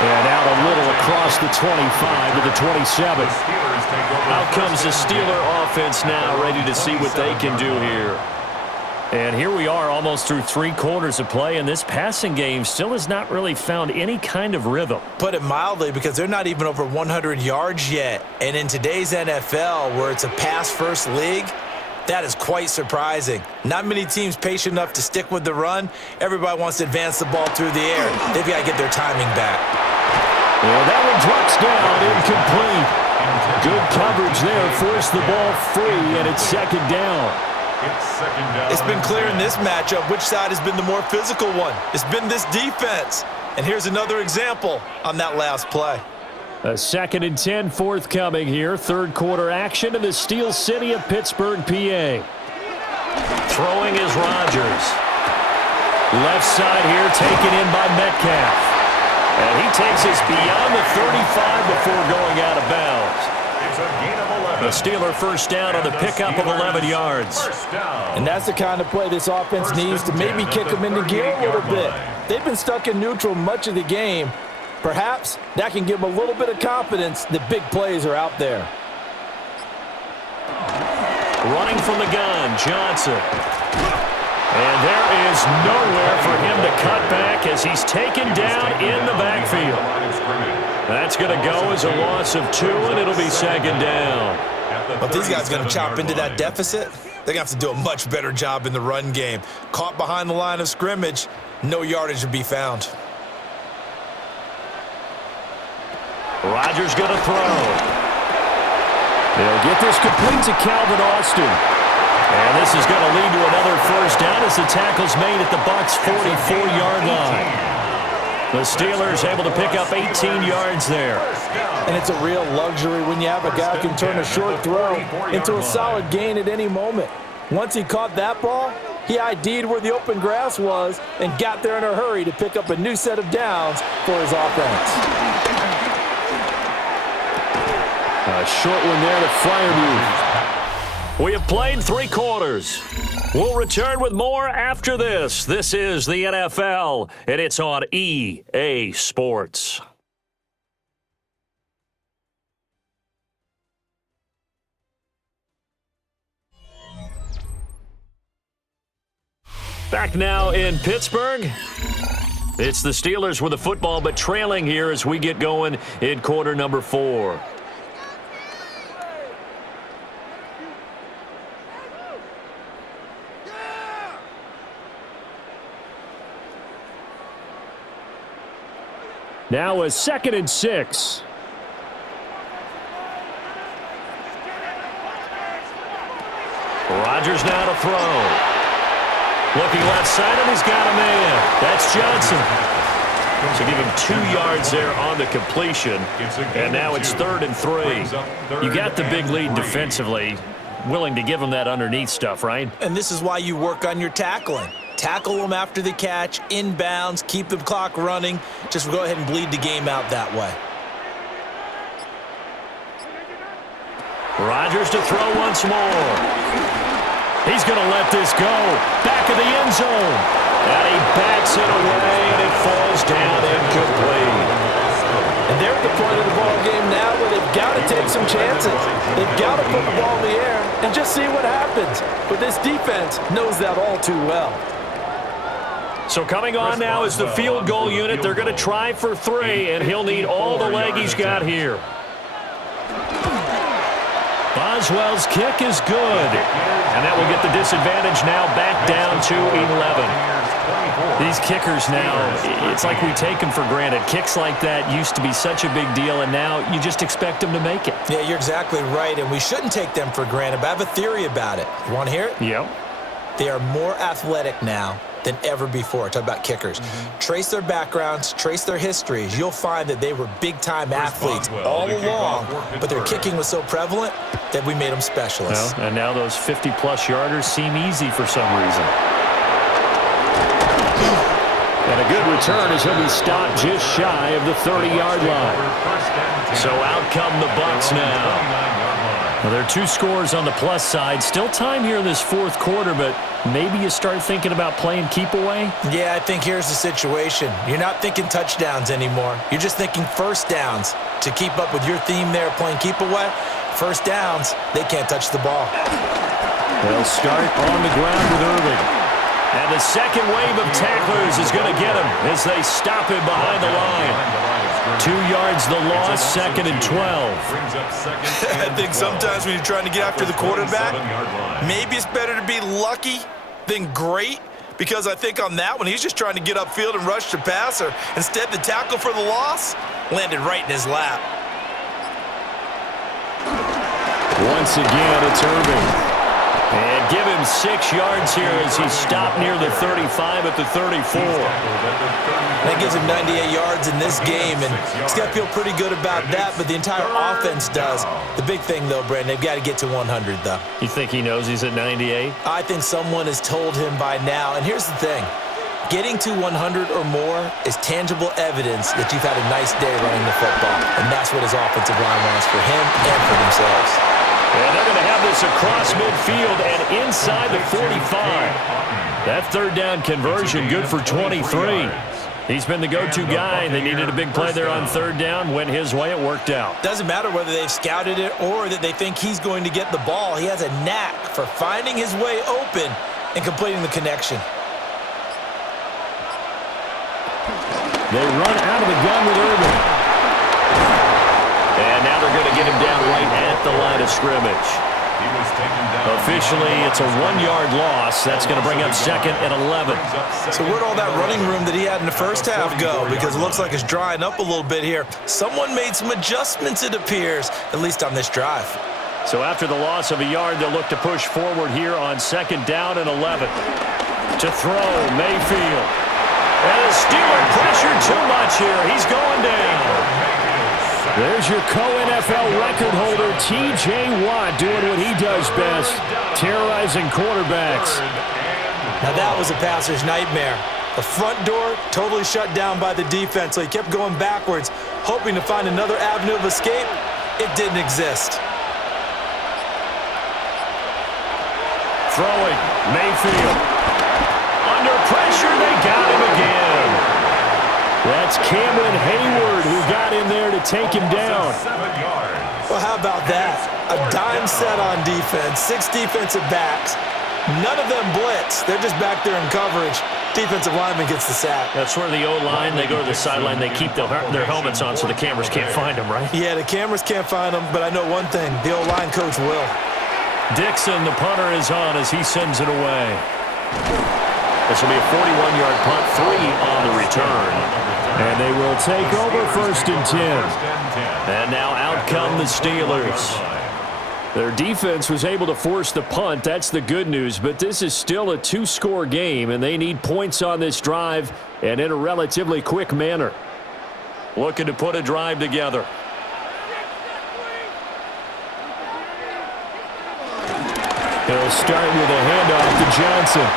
And out a little across the 25 to the 27. Out comes the Steeler offense now, ready to see what they can do here. And here we are almost through 3 quarters of play, and this passing game still has not really found any kind of rhythm. Put it mildly, because they're not even over 100 yards yet. And in today's NFL, where it's a pass-first league, that is quite surprising. Not many teams patient enough to stick with the run. Everybody wants to advance the ball through the air. They've got to get their timing back. Well, that one drops down, incomplete. Good coverage there, forced the ball free, and it's 2nd down. It's been clear in this matchup which side has been the more physical one. It's been this defense. And here's another example on that last play. A 2nd and 10 forthcoming here. 3rd quarter action in the Steel City of Pittsburgh, PA. Throwing is Rodgers. Left side here taken in by Metcalf. And he takes us beyond the 35 before going out of bounds. It's a gain of 11. The Steeler first down on the pickup of 11 yards. And that's the kind of play this offense needs to maybe kick them into gear a little bit. They've been stuck in neutral much of the game. Perhaps that can give them a little bit of confidence that big plays are out there. Running from the gun, Johnson. And there is nowhere for him to cut back as he's taken down in the backfield. That's going to go as a loss of 2, and it'll be 2nd down. But these guys are going to chop into that deficit. They're going to have to do a much better job in the run game. Caught behind the line of scrimmage, no yardage to be found. Rodgers going to throw. They'll get this complete to Calvin Austin. And this is going to lead to another first down as the tackle's made at the Bucs' 44-yard line. The Steelers able to pick up 18 yards there. And it's a real luxury when you have a guy who can turn a short throw into a solid gain at any moment. Once he caught that ball, he ID'd where the open grass was and got there in a hurry to pick up a new set of downs for his offense. A short one there to Fryermuth. We have played 3 quarters. We'll return with more after this. This is the NFL, and it's on EA Sports. Back now in Pittsburgh. It's the Steelers with the football, but trailing here as we get going in quarter number 4. Now a 2nd and 6. Rodgers now to throw. Looking left side, and he's got a man. That's Johnson. So give him 2 yards there on the completion. And now it's 3rd and 3. You got the big lead defensively. Willing to give him that underneath stuff, right? And this is why you work on your tackling. Tackle them after the catch, inbounds, keep the clock running. Just go ahead and bleed the game out that way. Rodgers to throw once more. He's going to let this go. Back of the end zone. And he bats it away, and it falls down incomplete. And they're at the point of the ball game now where they've got to take some chances. They've got to put the ball in the air and just see what happens. But this defense knows that all too well. So coming on now is the field goal unit. They're going to try for 3, and he'll need all the leg he's got here. Boswell's kick is good. And that will get the disadvantage now back down to 11. These kickers now, it's like we take them for granted. Kicks like that used to be such a big deal, and now you just expect them to make it. Yeah, you're exactly right, and we shouldn't take them for granted. But I have a theory about it. You want to hear it? Yep. They are more athletic now than ever before. Talk about kickers. Trace their backgrounds, trace their histories. You'll find that they were big-time athletes all along, but their kicking was so prevalent that we made them specialists. Well, and now those 50-plus yarders seem easy for some reason. And a good return as he'll be stopped just shy of the 30-yard line. So out come the Bucs now. Well, there are 2 scores on the plus side. Still time here in this 4th quarter, but maybe you start thinking about playing keep away? Yeah, I think here's the situation. You're not thinking touchdowns anymore. You're just thinking first downs. To keep up with your theme there, playing keep away, first downs, they can't touch the ball. They'll start on the ground with Irving. And the second wave of tacklers is going to get him as they stop him behind the line. 2 yards the loss, 2nd and 12. I think sometimes when you're trying to get after the quarterback, maybe it's better to be lucky than great, because I think on that one, he's just trying to get upfield and rush the passer. Instead, the tackle for the loss landed right in his lap. Once again, it's Irving. And give him 6 yards here as he's stopped near the 35 at the 34. That gives him 98 yards in this game, and he's got to feel pretty good about that, but the entire offense does. The big thing, though, Brandon, they've got to get to 100, though. You think he knows he's at 98? I think someone has told him by now, and here's the thing. Getting to 100 or more is tangible evidence that you've had a nice day running the football, and that's what his offensive line wants for him and for themselves. And they're going to have this across midfield and inside the 45. That 3rd down conversion good for 23. He's been the go-to guy. They needed a big play there on 3rd down. Went his way. It worked out. Doesn't matter whether they've scouted it or that they think he's going to get the ball. He has a knack for finding his way open and completing the connection. They run out of the gun with Irving. And now they're going to get him down right at the line of scrimmage. Officially, it's a 1-yard loss. That's going to bring up 2nd and 11. So where'd all that running room that he had in the first half go? Because it looks like it's drying up a little bit here. Someone made some adjustments, it appears, at least on this drive. So after the loss of a yard, they'll look to push forward here on 2nd down and 11. To throw, Mayfield. And the Steelers pressure too much here. He's going down. There's your co-NFL record holder, T.J. Watt, doing what he does best, terrorizing quarterbacks. Now that was a passer's nightmare. The front door totally shut down by the defense, so he kept going backwards, hoping to find another avenue of escape. It didn't exist. Throwing, Mayfield. Under pressure, they got him again. That's Cameron Hayward who got in there to take him down. Well, how about that? A dime set on defense, 6 defensive backs. None of them blitz. They're just back there in coverage. Defensive lineman gets the sack. That's where the O-line, they go to the sideline, they keep their helmets on so the cameras can't find them, right? Yeah, the cameras can't find them, but I know one thing. The O-line coach will. Dixon, the punter, is on as he sends it away. This will be a 41-yard punt, 3 on the return. And they will take over 1st and 10. And now out come the Steelers. Their defense was able to force the punt. That's the good news. But this is still a 2-score game, and they need points on this drive and in a relatively quick manner. Looking to put a drive together. He'll start with a handoff to Johnson.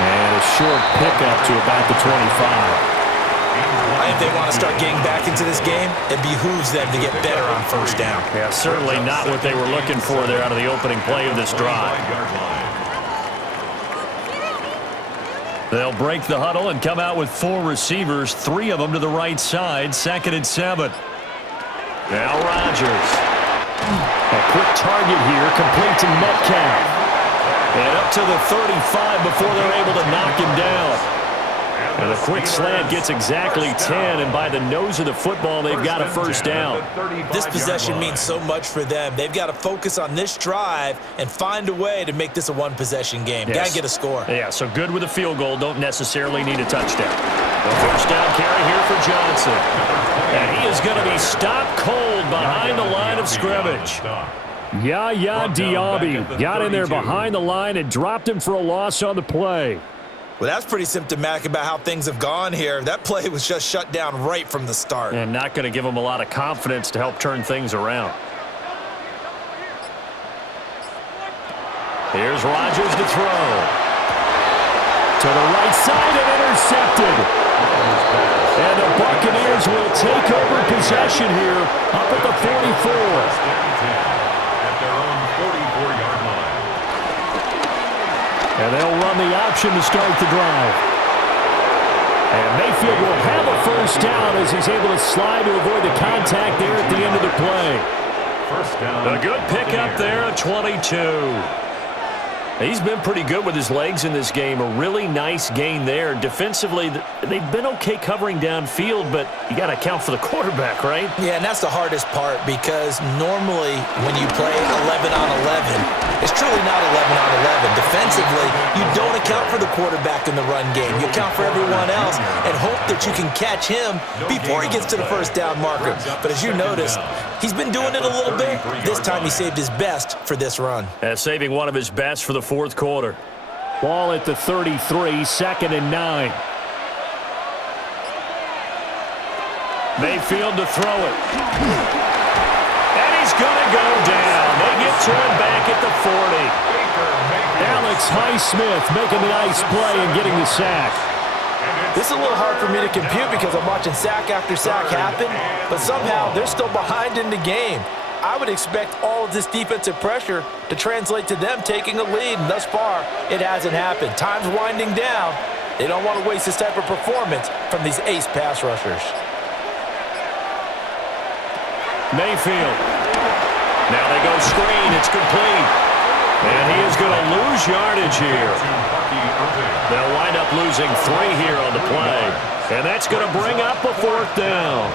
And a short pickup to about the 25. If they want to start getting back into this game, it behooves them to get better on 1st down. Yeah, certainly not what they were looking for there out of the opening play of this drive. They'll break the huddle and come out with 4 receivers, 3 of them to the right side, 2nd and 7. Now Rodgers. A quick target here, complete to Metcalf. And up to the 35 before they're able to knock him down. And a quick slant gets exactly 10, and by the nose of the football, they've got a 1st down. This possession means so much for them. They've got to focus on this drive and find a way to make this a 1-possession game. Yes. Got to get a score. Yeah, so good with a field goal. Don't necessarily need a touchdown. The 1st down carry here for Johnson. And he is going to be stopped cold behind the line of scrimmage. Yaya Diaby got in there behind the line and dropped him for a loss on the play. Well, that's pretty symptomatic about how things have gone here. That play was just shut down right from the start. And not going to give him a lot of confidence to help turn things around. Here's Rodgers to throw. To the right side and intercepted. And the Buccaneers will take over possession here up at the 44. And they'll run the option to start the drive. And Mayfield will have a 1st down as he's able to slide to avoid the contact there at the end of the play. 1st down. A good pickup there at 22. He's been pretty good with his legs in this game. A really nice gain there. Defensively, they've been okay covering downfield, but you got to account for the quarterback, right? Yeah, and that's the hardest part because normally when you play 11 on 11, it's truly not 11 on 11. Defensively, you don't account for the quarterback in the run game. You account for everyone else and hope that you can catch him before he gets to the 1st down marker. But as you noticed, he's been doing it a little bit. This time he saved his best for this run. Saving one of his best for the 4th quarter. Ball at the 33, 2nd and 9. Mayfield to throw it. And he's going to go down. They get to him back at the 40. Alex Highsmith making a nice play and getting the sack. This is a little hard for me to compute because I'm watching sack after sack happen, but somehow they're still behind in the game. I would expect all of this defensive pressure to translate to them taking a lead, and thus far, it hasn't happened. Time's winding down. They don't want to waste this type of performance from these ace pass rushers. Mayfield. Now they go screen. It's complete. And he is going to lose yardage here. They'll wind up losing 3 here on the play. And that's going to bring up a 4th down.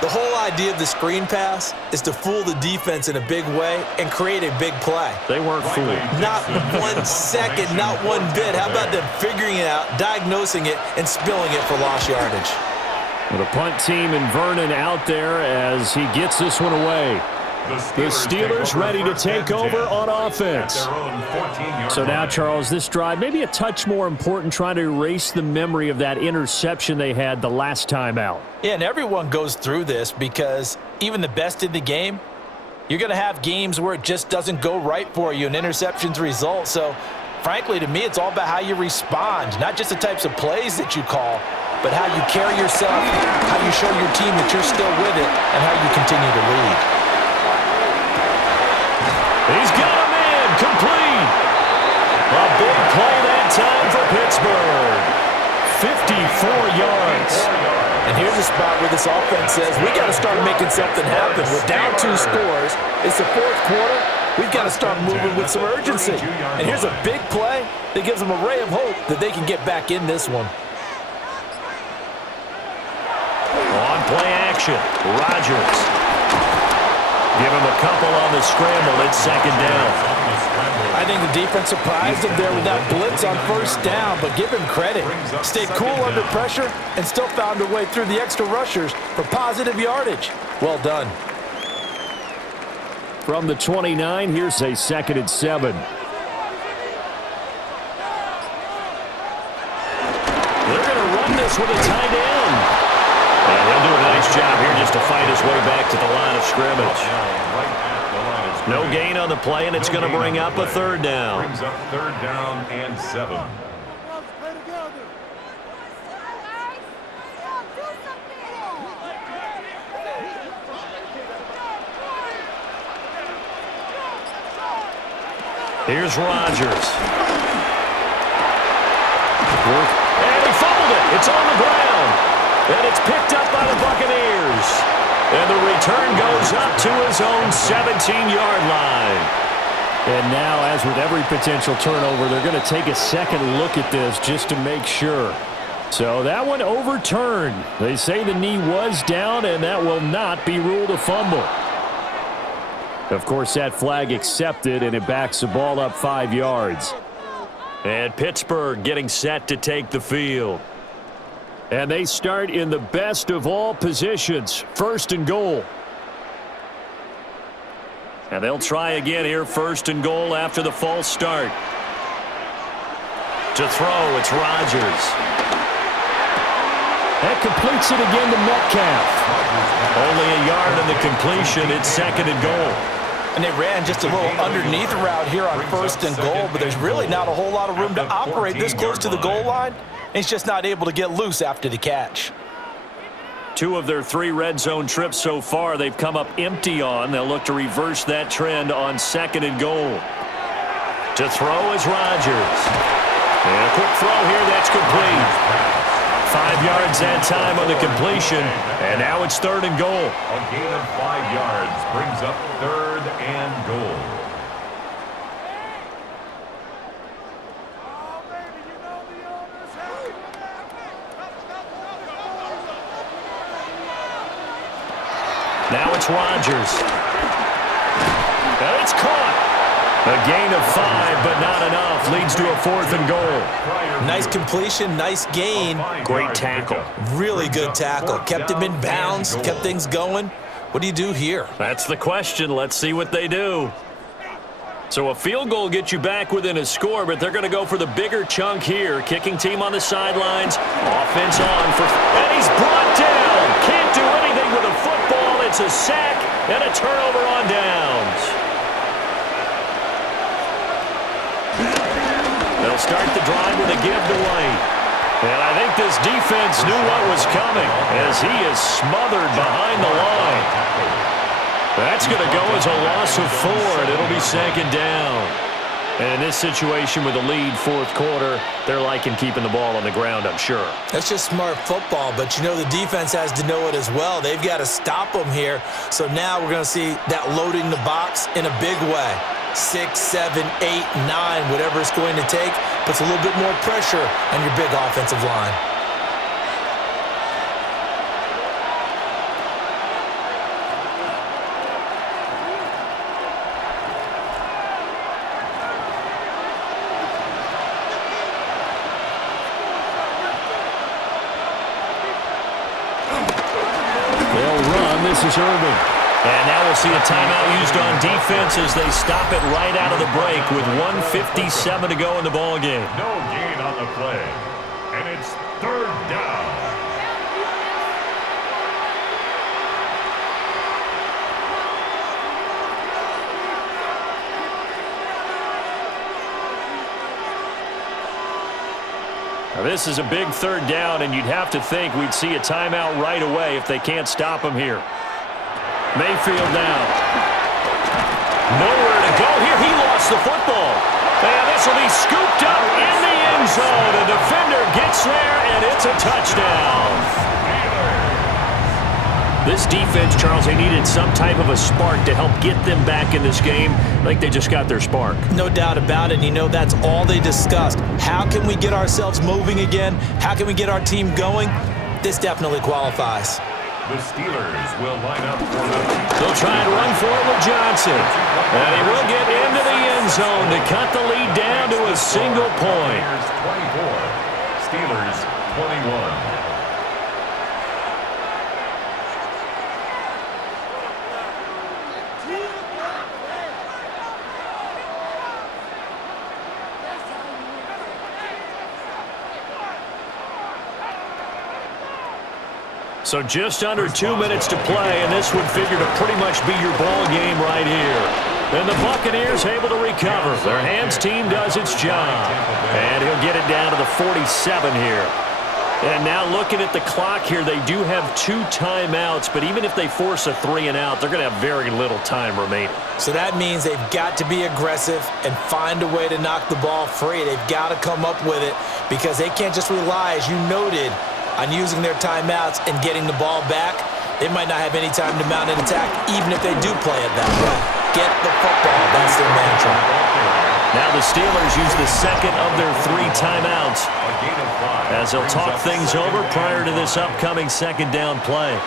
The whole idea of the screen pass is to fool the defense in a big way and create a big play. They weren't fooled. Not 1 second, not 1 bit. How about them figuring it out, diagnosing it, and spilling it for lost yardage? The punt team and Vernon out there as he gets this one away. The Steelers ready to take over on offense. So now, Charles, this drive, maybe a touch more important, trying to erase the memory of that interception they had the last time out. Yeah, and everyone goes through this because even the best in the game, you're going to have games where it just doesn't go right for you and interceptions result. So, frankly, to me, it's all about how you respond, not just the types of plays that you call, but how you carry yourself, how you show your team that you're still with it, and how you continue to lead. He's got him in, complete. A big play that time for Pittsburgh. 54 yards. And here's a spot where this offense says, we got to start making something happen. We're down 2 scores. It's the 4th quarter. We've got to start moving with some urgency. And here's a big play that gives them a ray of hope that they can get back in this one. On play action, Rodgers. Give him a couple on the scramble. It's 2nd down. I think the defense surprised him there with that blitz on 1st down, but give him credit. Stayed cool under pressure and still found a way through the extra rushers for positive yardage. Well done. From the 29, here's a 2nd and 7. They're going to run this with a tight end. And he'll do a nice job here just to fight his way back to the line of scrimmage. No gain on the play, and it's going to bring up a 3rd down. Brings up 3rd down and 7. Here's Rodgers. And he fumbled it. It's on the ground. And it's picked up by the Buccaneers. And the return goes up to his own 17-yard line. And now, as with every potential turnover, they're going to take a second look at this just to make sure. So that one overturned. They say the knee was down, and that will not be ruled a fumble. Of course, that flag accepted, and it backs the ball up 5 yards. And Pittsburgh getting set to take the field. And they start in the best of all positions, 1st and goal. And they'll try again here, 1st and goal after the false start. To throw, it's Rodgers. That completes it again to Metcalf. Only a yard on the completion. It's 2nd and goal. And they ran just a little underneath route here on 1st and goal, but there's really not a whole lot of room to operate this close to the goal line. He's just not able to get loose after the catch. 2 of their 3 red zone trips so far, they've come up empty on. They'll look to reverse that trend on 2nd and goal. To throw is Rodgers. And a quick throw here, that's complete. 5 yards that time on the completion, and now it's 3rd and goal. A gain of 5 yards brings up 3rd and goal. Now it's Rodgers. And it's caught. A gain of 5, but not enough. Leads to a 4th and goal. Nice completion, nice gain. Great tackle. Really good tackle. Kept him in bounds, kept things going. What do you do here? That's the question. Let's see what they do. So a field goal gets you back within a score, but they're going to go for the bigger chunk here. Kicking team on the sidelines. Offense on for... And he's brought down. Can't do anything with a football. It's a sack and a turnover on downs. They'll start the drive with a give to White. And I think this defense knew what was coming as he is smothered behind the line. That's going to go as a loss of 4, and it'll be 2nd down. And in this situation with a lead 4th quarter, they're liking keeping the ball on the ground, I'm sure. That's just smart football, but you know the defense has to know it as well. They've got to stop them here. So now we're going to see that loading the box in a big way. 6, 7, 8, 9, whatever it's going to take, puts a little bit more pressure on your big offensive line. They'll run. This is Irving. And now we'll see a timeout used on defense as they stop it right out of the break with 1:57 to go in the ballgame. No gain on the play, and it's third down. Now this is a big third down, and you'd have to think we'd see a timeout right away if they can't stop him here. Mayfield now. Nowhere to go here. He lost the football. And this will be scooped up in the end zone. A defender gets there, and it's a touchdown. This defense, Charles, they needed some type of a spark to help get them back in this game. I think they just got their spark. No doubt about it. And you know that's all they discussed. How can we get ourselves moving again? How can we get our team going? This definitely qualifies. The Steelers will line up for the... They'll try and run for it with Johnson. And he will get into the end zone to cut the lead down to a single point. 24, Steelers 21. So just under 2 minutes to play, and this would figure to pretty much be your ball game right here. And the Buccaneers able to recover. Their hands team does its job. And he'll get it down to the 47 here. And now looking at the clock here, they do have 2 timeouts, but even if they force a 3 and out, they're going to have very little time remaining. So that means they've got to be aggressive and find a way to knock the ball free. They've got to come up with it because they can't just rely, as you noted, on using their timeouts and getting the ball back. They might not have any time to mount an attack, even if they do play it that way. Get the football. That's their mantra. Now the Steelers use the second of their 3 timeouts as they'll talk things over prior to this upcoming second down play.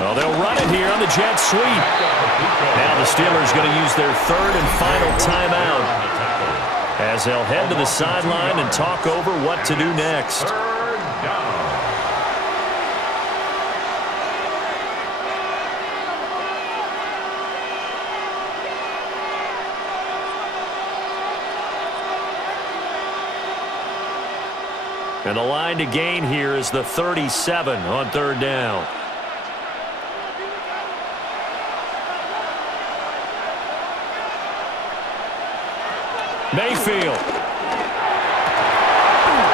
Well, they'll run it here on the jet sweep. Now the Steelers going to use their 3rd and final timeout as they'll head to the sideline and talk over what to do next. And the line to gain here is the 37 on 3rd down. Mayfield.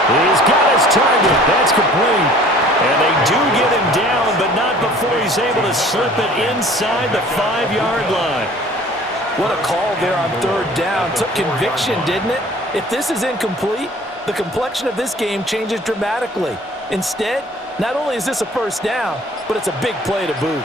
He's got his target. That's complete. And they do get him down, but not before he's able to slip it inside the 5-yard line. What a call there on 3rd down. Took conviction, didn't it? If this is incomplete, the complexion of this game changes dramatically. Instead, not only is this a 1st down, but it's a big play to boot.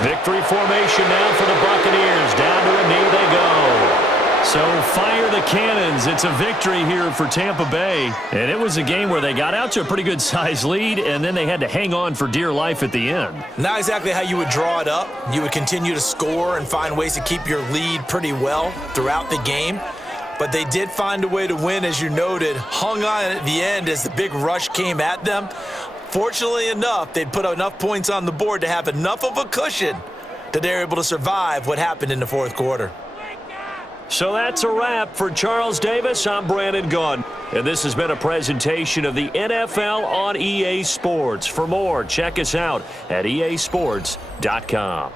Victory formation now for the Buccaneers. Down to a knee they go. So fire the cannons. It's a victory here for Tampa Bay. And it was a game where they got out to a pretty good size lead, and then they had to hang on for dear life at the end. Not exactly how you would draw it up. You would continue to score and find ways to keep your lead pretty well throughout the game. But they did find a way to win, as you noted. Hung on at the end as the big rush came at them. Fortunately enough, they'd put enough points on the board to have enough of a cushion that they're able to survive what happened in the 4th quarter. So that's a wrap for Charles Davis. I'm Brandon Gunn. And this has been a presentation of the NFL on EA Sports. For more, check us out at easports.com.